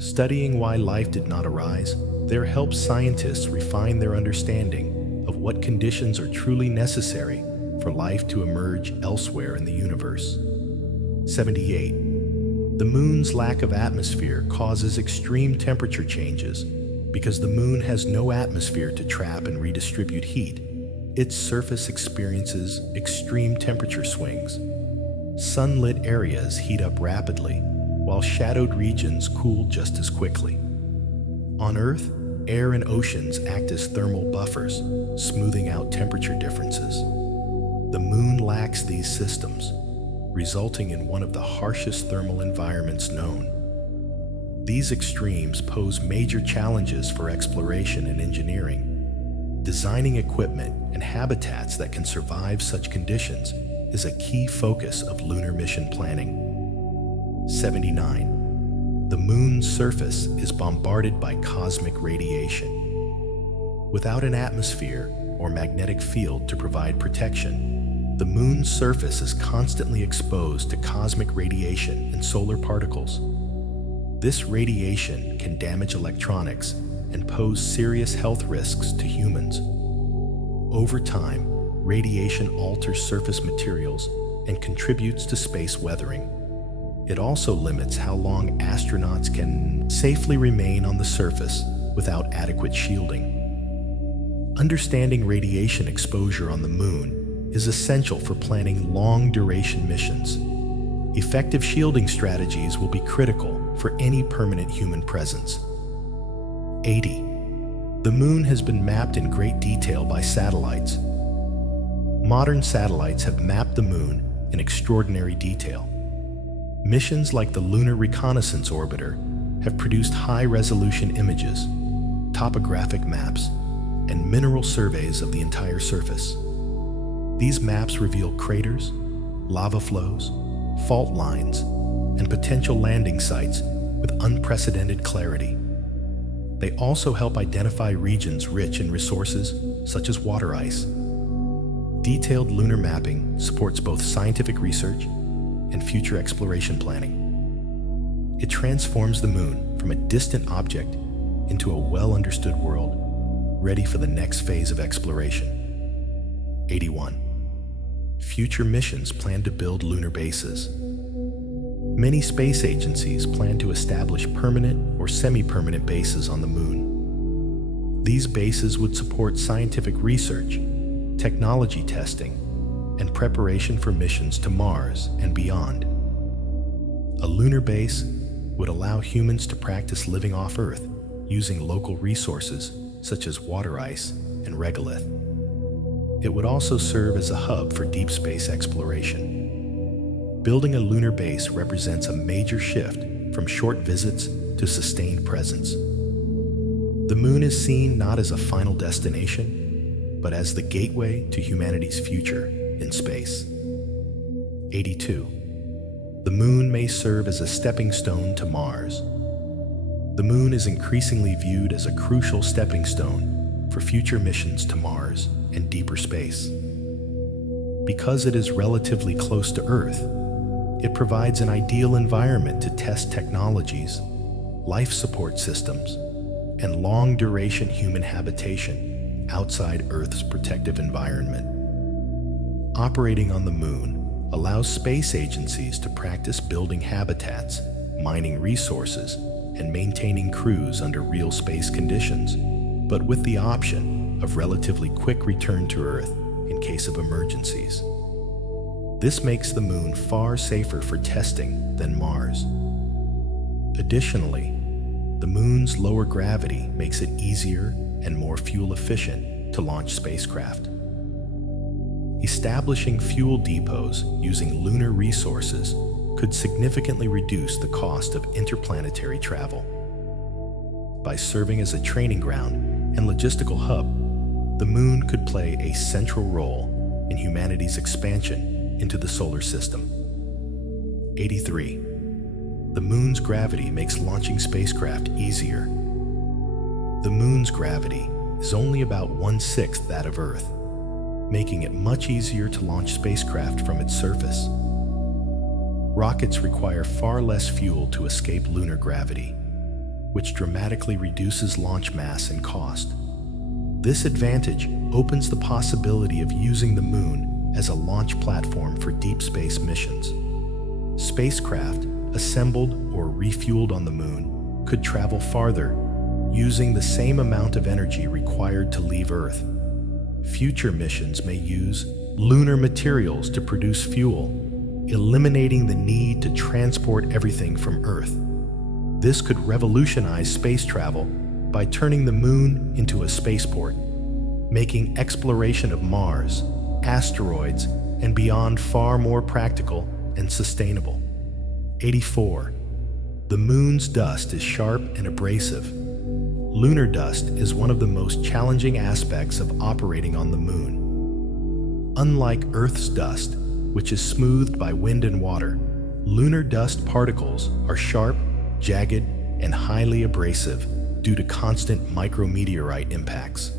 Studying why life did not arise there helps scientists refine their understanding of what conditions are truly necessary for life to emerge elsewhere in the universe. 78. The moon's lack of atmosphere causes extreme temperature changes. Because the moon has no atmosphere to trap and redistribute heat, its surface experiences extreme temperature swings. Sunlit areas heat up rapidly, while shadowed regions cool just as quickly. On Earth, air and oceans act as thermal buffers, smoothing out temperature differences. The moon lacks these systems, resulting in one of the harshest thermal environments known. These extremes pose major challenges for exploration and engineering. Designing equipment and habitats that can survive such conditions is a key focus of lunar mission planning. 79. The moon's surface is bombarded by cosmic radiation. Without an atmosphere or magnetic field to provide protection, the moon's surface is constantly exposed to cosmic radiation and solar particles. This radiation can damage electronics and pose serious health risks to humans. Over time, radiation alters surface materials and contributes to space weathering. It also limits how long astronauts can safely remain on the surface without adequate shielding. Understanding radiation exposure on the moon is essential for planning long-duration missions. Effective shielding strategies will be critical for any permanent human presence. 80. The moon has been mapped in great detail by satellites. Modern satellites have mapped the moon in extraordinary detail. Missions like the Lunar Reconnaissance Orbiter have produced high-resolution images, topographic maps, and mineral surveys of the entire surface. These maps reveal craters, lava flows, fault lines, and potential landing sites with unprecedented clarity. They also help identify regions rich in resources such as water ice. Detailed lunar mapping supports both scientific research and future exploration planning. It transforms the moon from a distant object into a well-understood world, ready for the next phase of exploration. 81. Future missions plan to build lunar bases. Many space agencies plan to establish permanent or semi-permanent bases on the moon. These bases would support scientific research, technology testing, and preparation for missions to Mars and beyond. A lunar base would allow humans to practice living off Earth using local resources such as water ice and regolith. It would also serve as a hub for deep space exploration. Building a lunar base represents a major shift from short visits to sustained presence. The moon is seen not as a final destination, but as the gateway to humanity's future in space. 82. The moon may serve as a stepping stone to Mars. The moon is increasingly viewed as a crucial stepping stone for future missions to Mars and deeper space. Because it is relatively close to Earth, it provides an ideal environment to test technologies, life support systems, and long-duration human habitation outside Earth's protective environment. Operating on the moon allows space agencies to practice building habitats, mining resources, and maintaining crews under real space conditions, but with the option of relatively quick return to Earth in case of emergencies. This makes the moon far safer for testing than Mars. Additionally, the moon's lower gravity makes it easier and more fuel-efficient to launch spacecraft. Establishing fuel depots using lunar resources could significantly reduce the cost of interplanetary travel. By serving as a training ground and logistical hub, the moon could play a central role in humanity's expansion into the solar system. 83. The moon's gravity makes launching spacecraft easier. The moon's gravity is only about 1/6 that of Earth, making it much easier to launch spacecraft from its surface. Rockets require far less fuel to escape lunar gravity, which dramatically reduces launch mass and cost. This advantage opens the possibility of using the moon as a launch platform for deep space missions. Spacecraft assembled or refueled on the moon could travel farther using the same amount of energy required to leave Earth. Future missions may use lunar materials to produce fuel, eliminating the need to transport everything from Earth. This could revolutionize space travel by turning the moon into a spaceport, making exploration of Mars, asteroids, and beyond far more practical and sustainable. 84. The moon's dust is sharp and abrasive. Lunar dust is one of the most challenging aspects of operating on the moon. Unlike Earth's dust, which is smoothed by wind and water, lunar dust particles are sharp, jagged, and highly abrasive due to constant micrometeorite impacts.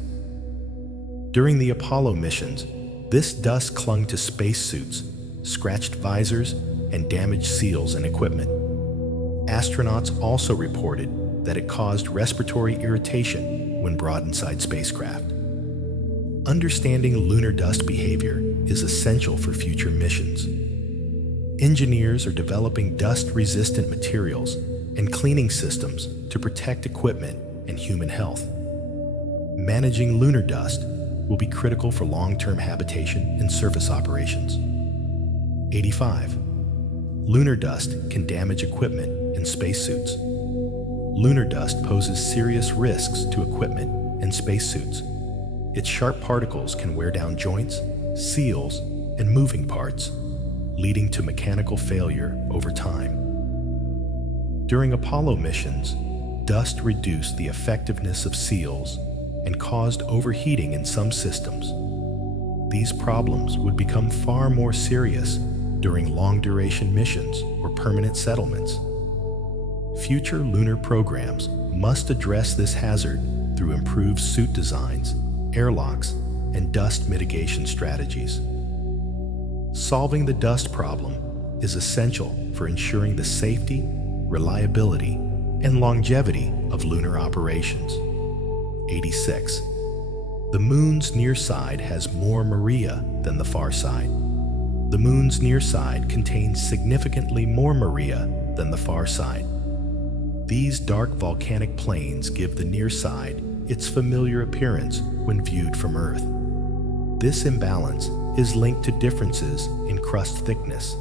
During the Apollo missions, this dust clung to spacesuits, scratched visors, and damaged seals and equipment. Astronauts also reported that it caused respiratory irritation when brought inside spacecraft. Understanding lunar dust behavior is essential for future missions. Engineers are developing dust-resistant materials and cleaning systems to protect equipment and human health. Managing lunar dust will be critical for long-term habitation and surface operations. 85. Lunar dust can damage equipment and spacesuits. Lunar dust poses serious risks to equipment and spacesuits. Its sharp particles can wear down joints, seals, and moving parts, leading to mechanical failure over time. During Apollo missions, dust reduced the effectiveness of seals and caused overheating in some systems. These problems would become far more serious during long-duration missions or permanent settlements. Future lunar programs must address this hazard through improved suit designs, airlocks, and dust mitigation strategies. Solving the dust problem is essential for ensuring the safety, reliability, and longevity of lunar operations. 86. The moon's near side has more Maria than the far side. The moon's near side contains significantly more Maria than the far side. These dark volcanic plains give the near side its familiar appearance when viewed from Earth. This imbalance is linked to differences in crust thickness.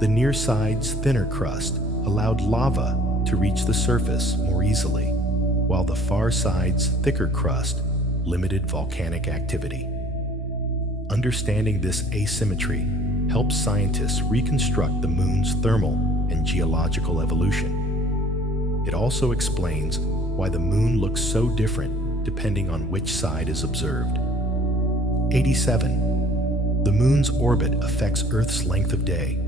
The near side's thinner crust allowed lava to reach the surface more easily, while the far side's thicker crust limited volcanic activity. Understanding this asymmetry helps scientists reconstruct the moon's thermal and geological evolution. It also explains why the moon looks so different depending on which side is observed. 87. The moon's orbit affects Earth's length of day.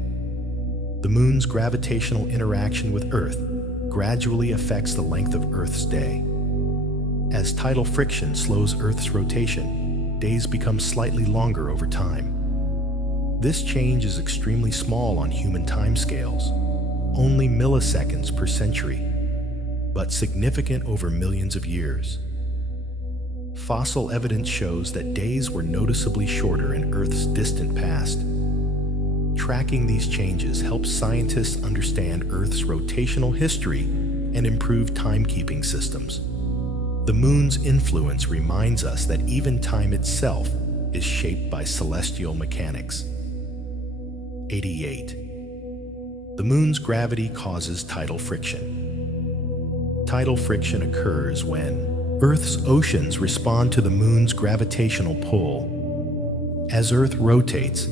The moon's gravitational interaction with Earth gradually affects the length of Earth's day. As tidal friction slows Earth's rotation, days become slightly longer over time. This change is extremely small on human timescales, only milliseconds per century, but significant over millions of years. Fossil evidence shows that days were noticeably shorter in Earth's distant past. Tracking these changes helps scientists understand Earth's rotational history and improve timekeeping systems. The moon's influence reminds us that even time itself is shaped by celestial mechanics. 88. The moon's gravity causes tidal friction. Tidal friction occurs when Earth's oceans respond to the moon's gravitational pull. As Earth rotates,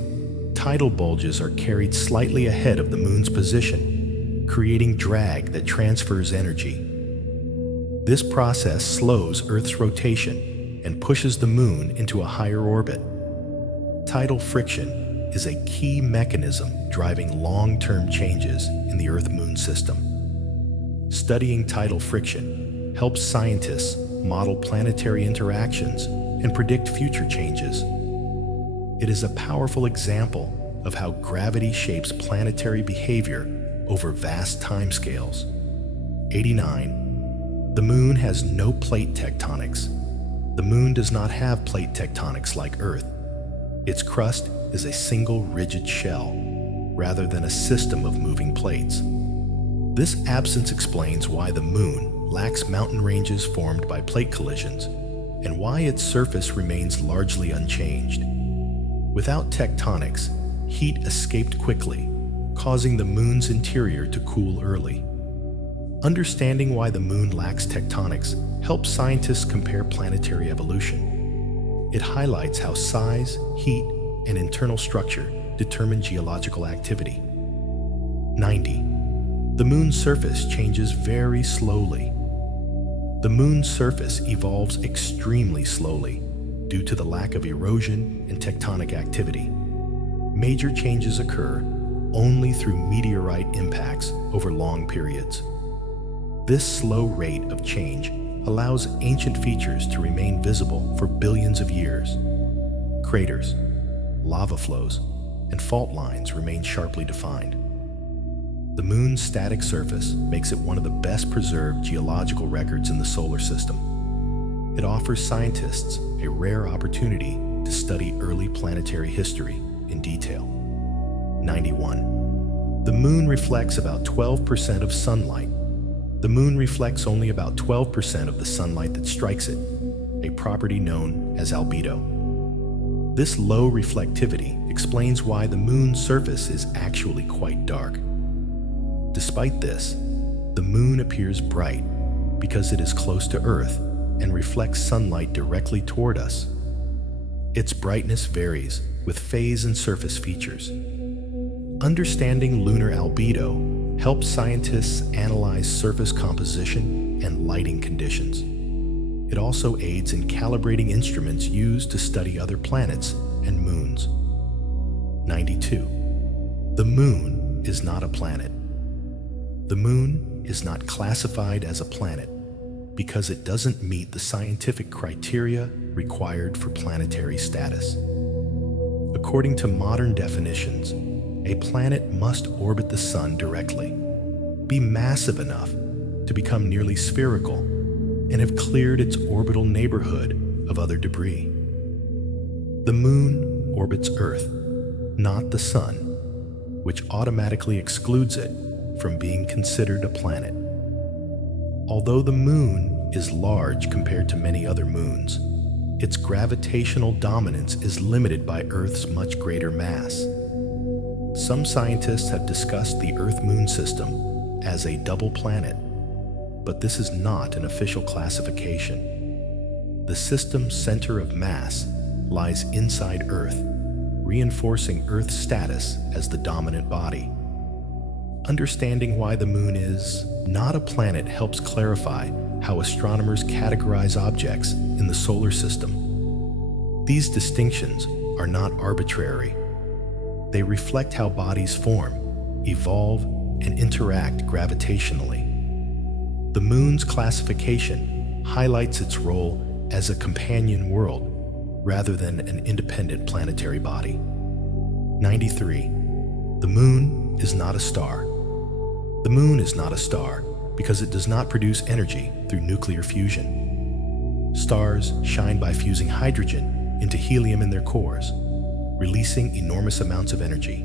tidal bulges are carried slightly ahead of the moon's position, creating drag that transfers energy. This process slows Earth's rotation and pushes the moon into a higher orbit. Tidal friction is a key mechanism driving long-term changes in the Earth-Moon system. Studying tidal friction helps scientists model planetary interactions and predict future changes. It is a powerful example of how gravity shapes planetary behavior over vast timescales. 89. The moon has no plate tectonics. The moon does not have plate tectonics like Earth. Its crust is a single rigid shell, rather than a system of moving plates. This absence explains why the moon lacks mountain ranges formed by plate collisions, and why its surface remains largely unchanged. Without tectonics, heat escaped quickly, causing the moon's interior to cool early. Understanding why the moon lacks tectonics helps scientists compare planetary evolution. It highlights how size, heat, and internal structure determine geological activity. 90. The moon's surface changes very slowly. The moon's surface evolves extremely slowly due to the lack of erosion and tectonic activity. Major changes occur only through meteorite impacts over long periods. This slow rate of change allows ancient features to remain visible for billions of years. Craters, lava flows, and fault lines remain sharply defined. The moon's static surface makes it one of the best preserved geological records in the solar system. It offers scientists a rare opportunity to study early planetary history in detail. 91. The moon reflects about 12% of sunlight. The moon reflects only about 12% of the sunlight that strikes it, a property known as albedo. This low reflectivity explains why the moon's surface is actually quite dark. Despite this, the moon appears bright because it is close to Earth and reflects sunlight directly toward us. Its brightness varies with phase and surface features. Understanding lunar albedo helps scientists analyze surface composition and lighting conditions. It also aids in calibrating instruments used to study other planets and moons. 92. The moon is not a planet. The moon is not classified as a planet because it doesn't meet the scientific criteria required for planetary status. According to modern definitions, a planet must orbit the sun directly, be massive enough to become nearly spherical, and have cleared its orbital neighborhood of other debris. The moon orbits Earth, not the sun, which automatically excludes it from being considered a planet. Although the moon is large compared to many other moons, its gravitational dominance is limited by Earth's much greater mass. Some scientists have discussed the Earth-Moon system as a double planet, but this is not an official classification. The system's center of mass lies inside Earth, reinforcing Earth's status as the dominant body. Understanding why the moon is not a planet helps clarify how astronomers categorize objects in the solar system. These distinctions are not arbitrary. They reflect how bodies form, evolve, and interact gravitationally. The moon's classification highlights its role as a companion world rather than an independent planetary body. 93. The moon is not a star. The moon is not a star because it does not produce energy through nuclear fusion. Stars shine by fusing hydrogen into helium in their cores, releasing enormous amounts of energy.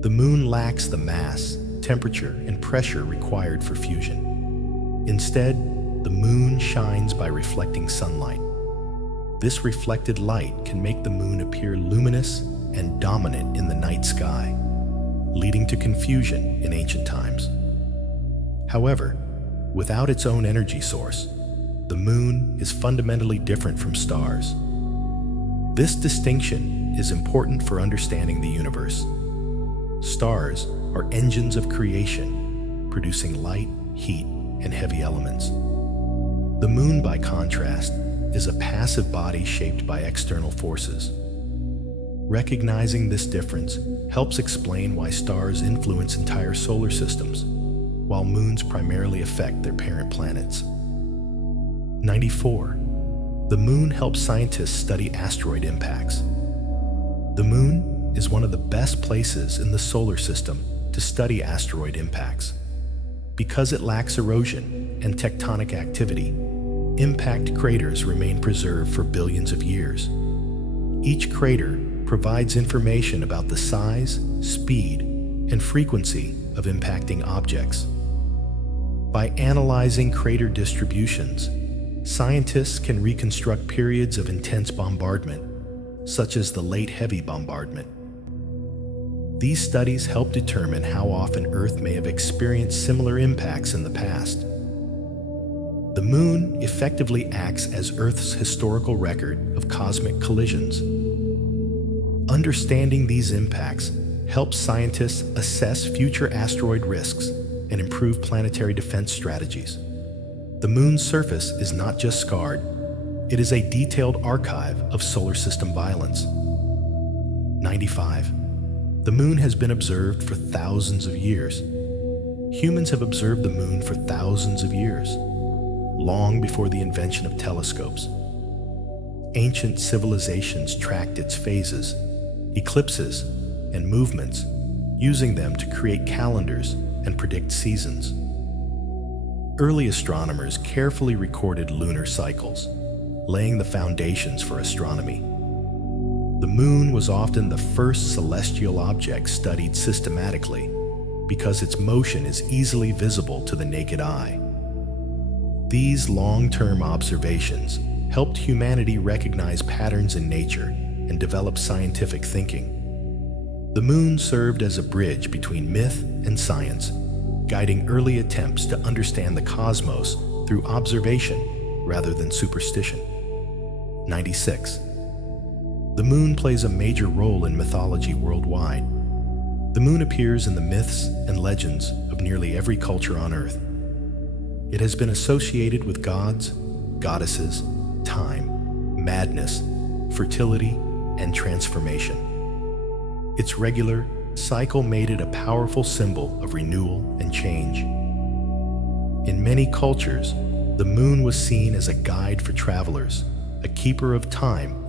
The moon lacks the mass, temperature, and pressure required for fusion. Instead, the moon shines by reflecting sunlight. This reflected light can make the moon appear luminous and dominant in the night sky, leading to confusion in ancient times. However, without its own energy source, the moon is fundamentally different from stars. This distinction is important for understanding the universe. Stars are engines of creation, producing light, heat, and heavy elements. The moon, by contrast, is a passive body shaped by external forces. Recognizing this difference helps explain why stars influence entire solar systems, while moons primarily affect their parent planets. 94. The moon helps scientists study asteroid impacts. The moon is one of the best places in the solar system to study asteroid impacts. Because it lacks erosion and tectonic activity, impact craters remain preserved for billions of years. Each crater provides information about the size, speed, and frequency of impacting objects. By analyzing crater distributions, scientists can reconstruct periods of intense bombardment, such as the late heavy bombardment. These studies help determine how often Earth may have experienced similar impacts in the past. The moon effectively acts as Earth's historical record of cosmic collisions. Understanding these impacts helps scientists assess future asteroid risks and improve planetary defense strategies. The moon's surface is not just scarred, it is a detailed archive of solar system violence. 95. The moon has been observed for thousands of years. Humans have observed the moon for thousands of years, long before the invention of telescopes. Ancient civilizations tracked its phases, eclipses, and movements, using them to create calendars and predict seasons. Early astronomers carefully recorded lunar cycles, laying the foundations for astronomy. The moon was often the first celestial object studied systematically because its motion is easily visible to the naked eye. These long-term observations helped humanity recognize patterns in nature and develop scientific thinking. The moon served as a bridge between myth and science, guiding early attempts to understand the cosmos through observation rather than superstition. 96. The moon plays a major role in mythology worldwide. The moon appears in the myths and legends of nearly every culture on Earth. It has been associated with gods, goddesses, time, madness, fertility, and transformation. Its regular cycle made it a powerful symbol of renewal and change. In many cultures, the moon was seen as a guide for travelers, a keeper of time,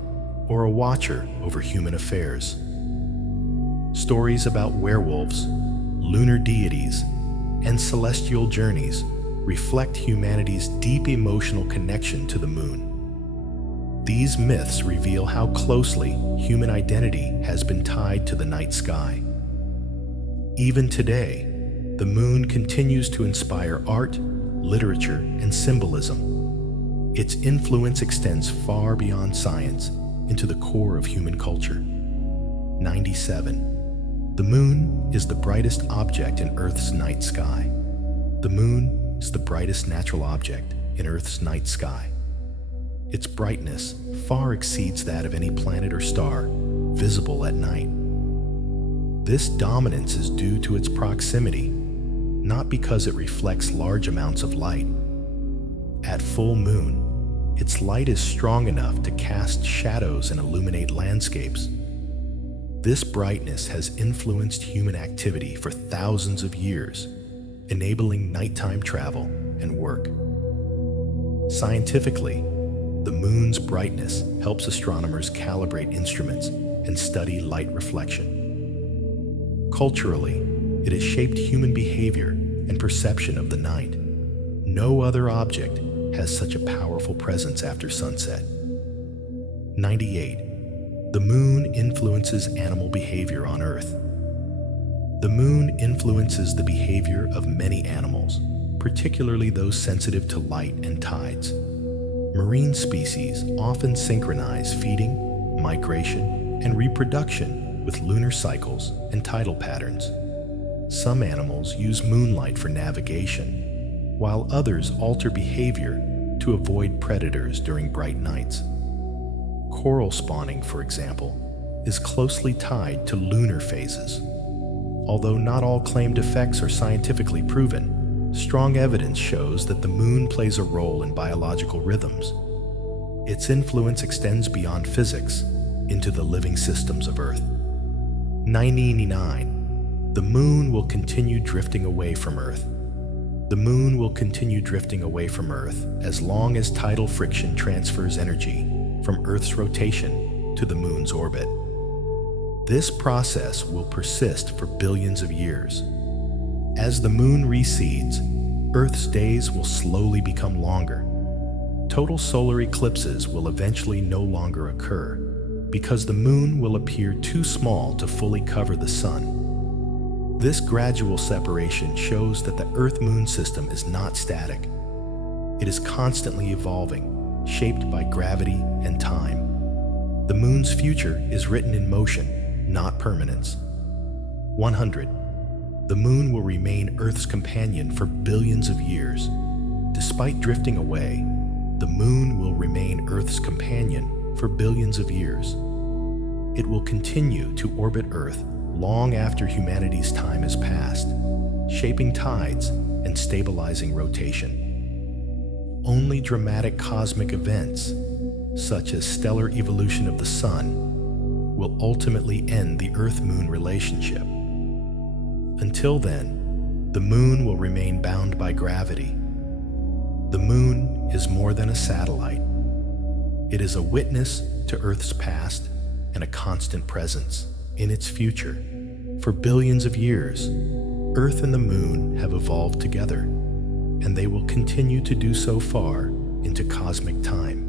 or a watcher over human affairs. Stories about werewolves, lunar deities, and celestial journeys reflect humanity's deep emotional connection to the moon. These myths reveal how closely human identity has been tied to the night sky. Even today, the moon continues to inspire art, literature, and symbolism. Its influence extends far beyond science into the core of human culture. 97. The moon is the brightest object in Earth's night sky. The moon is the brightest natural object in Earth's night sky. Its brightness far exceeds that of any planet or star visible at night. This dominance is due to its proximity, not because it reflects large amounts of light. At full moon, its light is strong enough to cast shadows and illuminate landscapes. This brightness has influenced human activity for thousands of years, enabling nighttime travel and work. Scientifically, the moon's brightness helps astronomers calibrate instruments and study light reflection. Culturally, it has shaped human behavior and perception of the night. No other object has such a powerful presence after sunset. 98. The moon influences animal behavior on Earth. The moon influences the behavior of many animals, particularly those sensitive to light and tides. Marine species often synchronize feeding, migration, and reproduction with lunar cycles and tidal patterns. Some animals use moonlight for navigation, while others alter behavior to avoid predators during bright nights. Coral spawning, for example, is closely tied to lunar phases. Although not all claimed effects are scientifically proven, strong evidence shows that the moon plays a role in biological rhythms. Its influence extends beyond physics into the living systems of Earth. 99. The moon will continue drifting away from Earth. The moon will continue drifting away from Earth as long as tidal friction transfers energy from Earth's rotation to the moon's orbit. This process will persist for billions of years. As the moon recedes, Earth's days will slowly become longer. Total solar eclipses will eventually no longer occur because the moon will appear too small to fully cover the sun. This gradual separation shows that the Earth-Moon system is not static. It is constantly evolving, shaped by gravity and time. The moon's future is written in motion, not permanence. 100. The moon will remain Earth's companion for billions of years. Despite drifting away, the moon will remain Earth's companion for billions of years. It will continue to orbit Earth long after humanity's time has passed, shaping tides and stabilizing rotation. Only dramatic cosmic events, such as stellar evolution of the sun, will ultimately end the Earth-Moon relationship. Until then, the moon will remain bound by gravity. The moon is more than a satellite. It is a witness to Earth's past and a constant presence in its future. For billions of years, Earth and the moon have evolved together, and they will continue to do so far into cosmic time.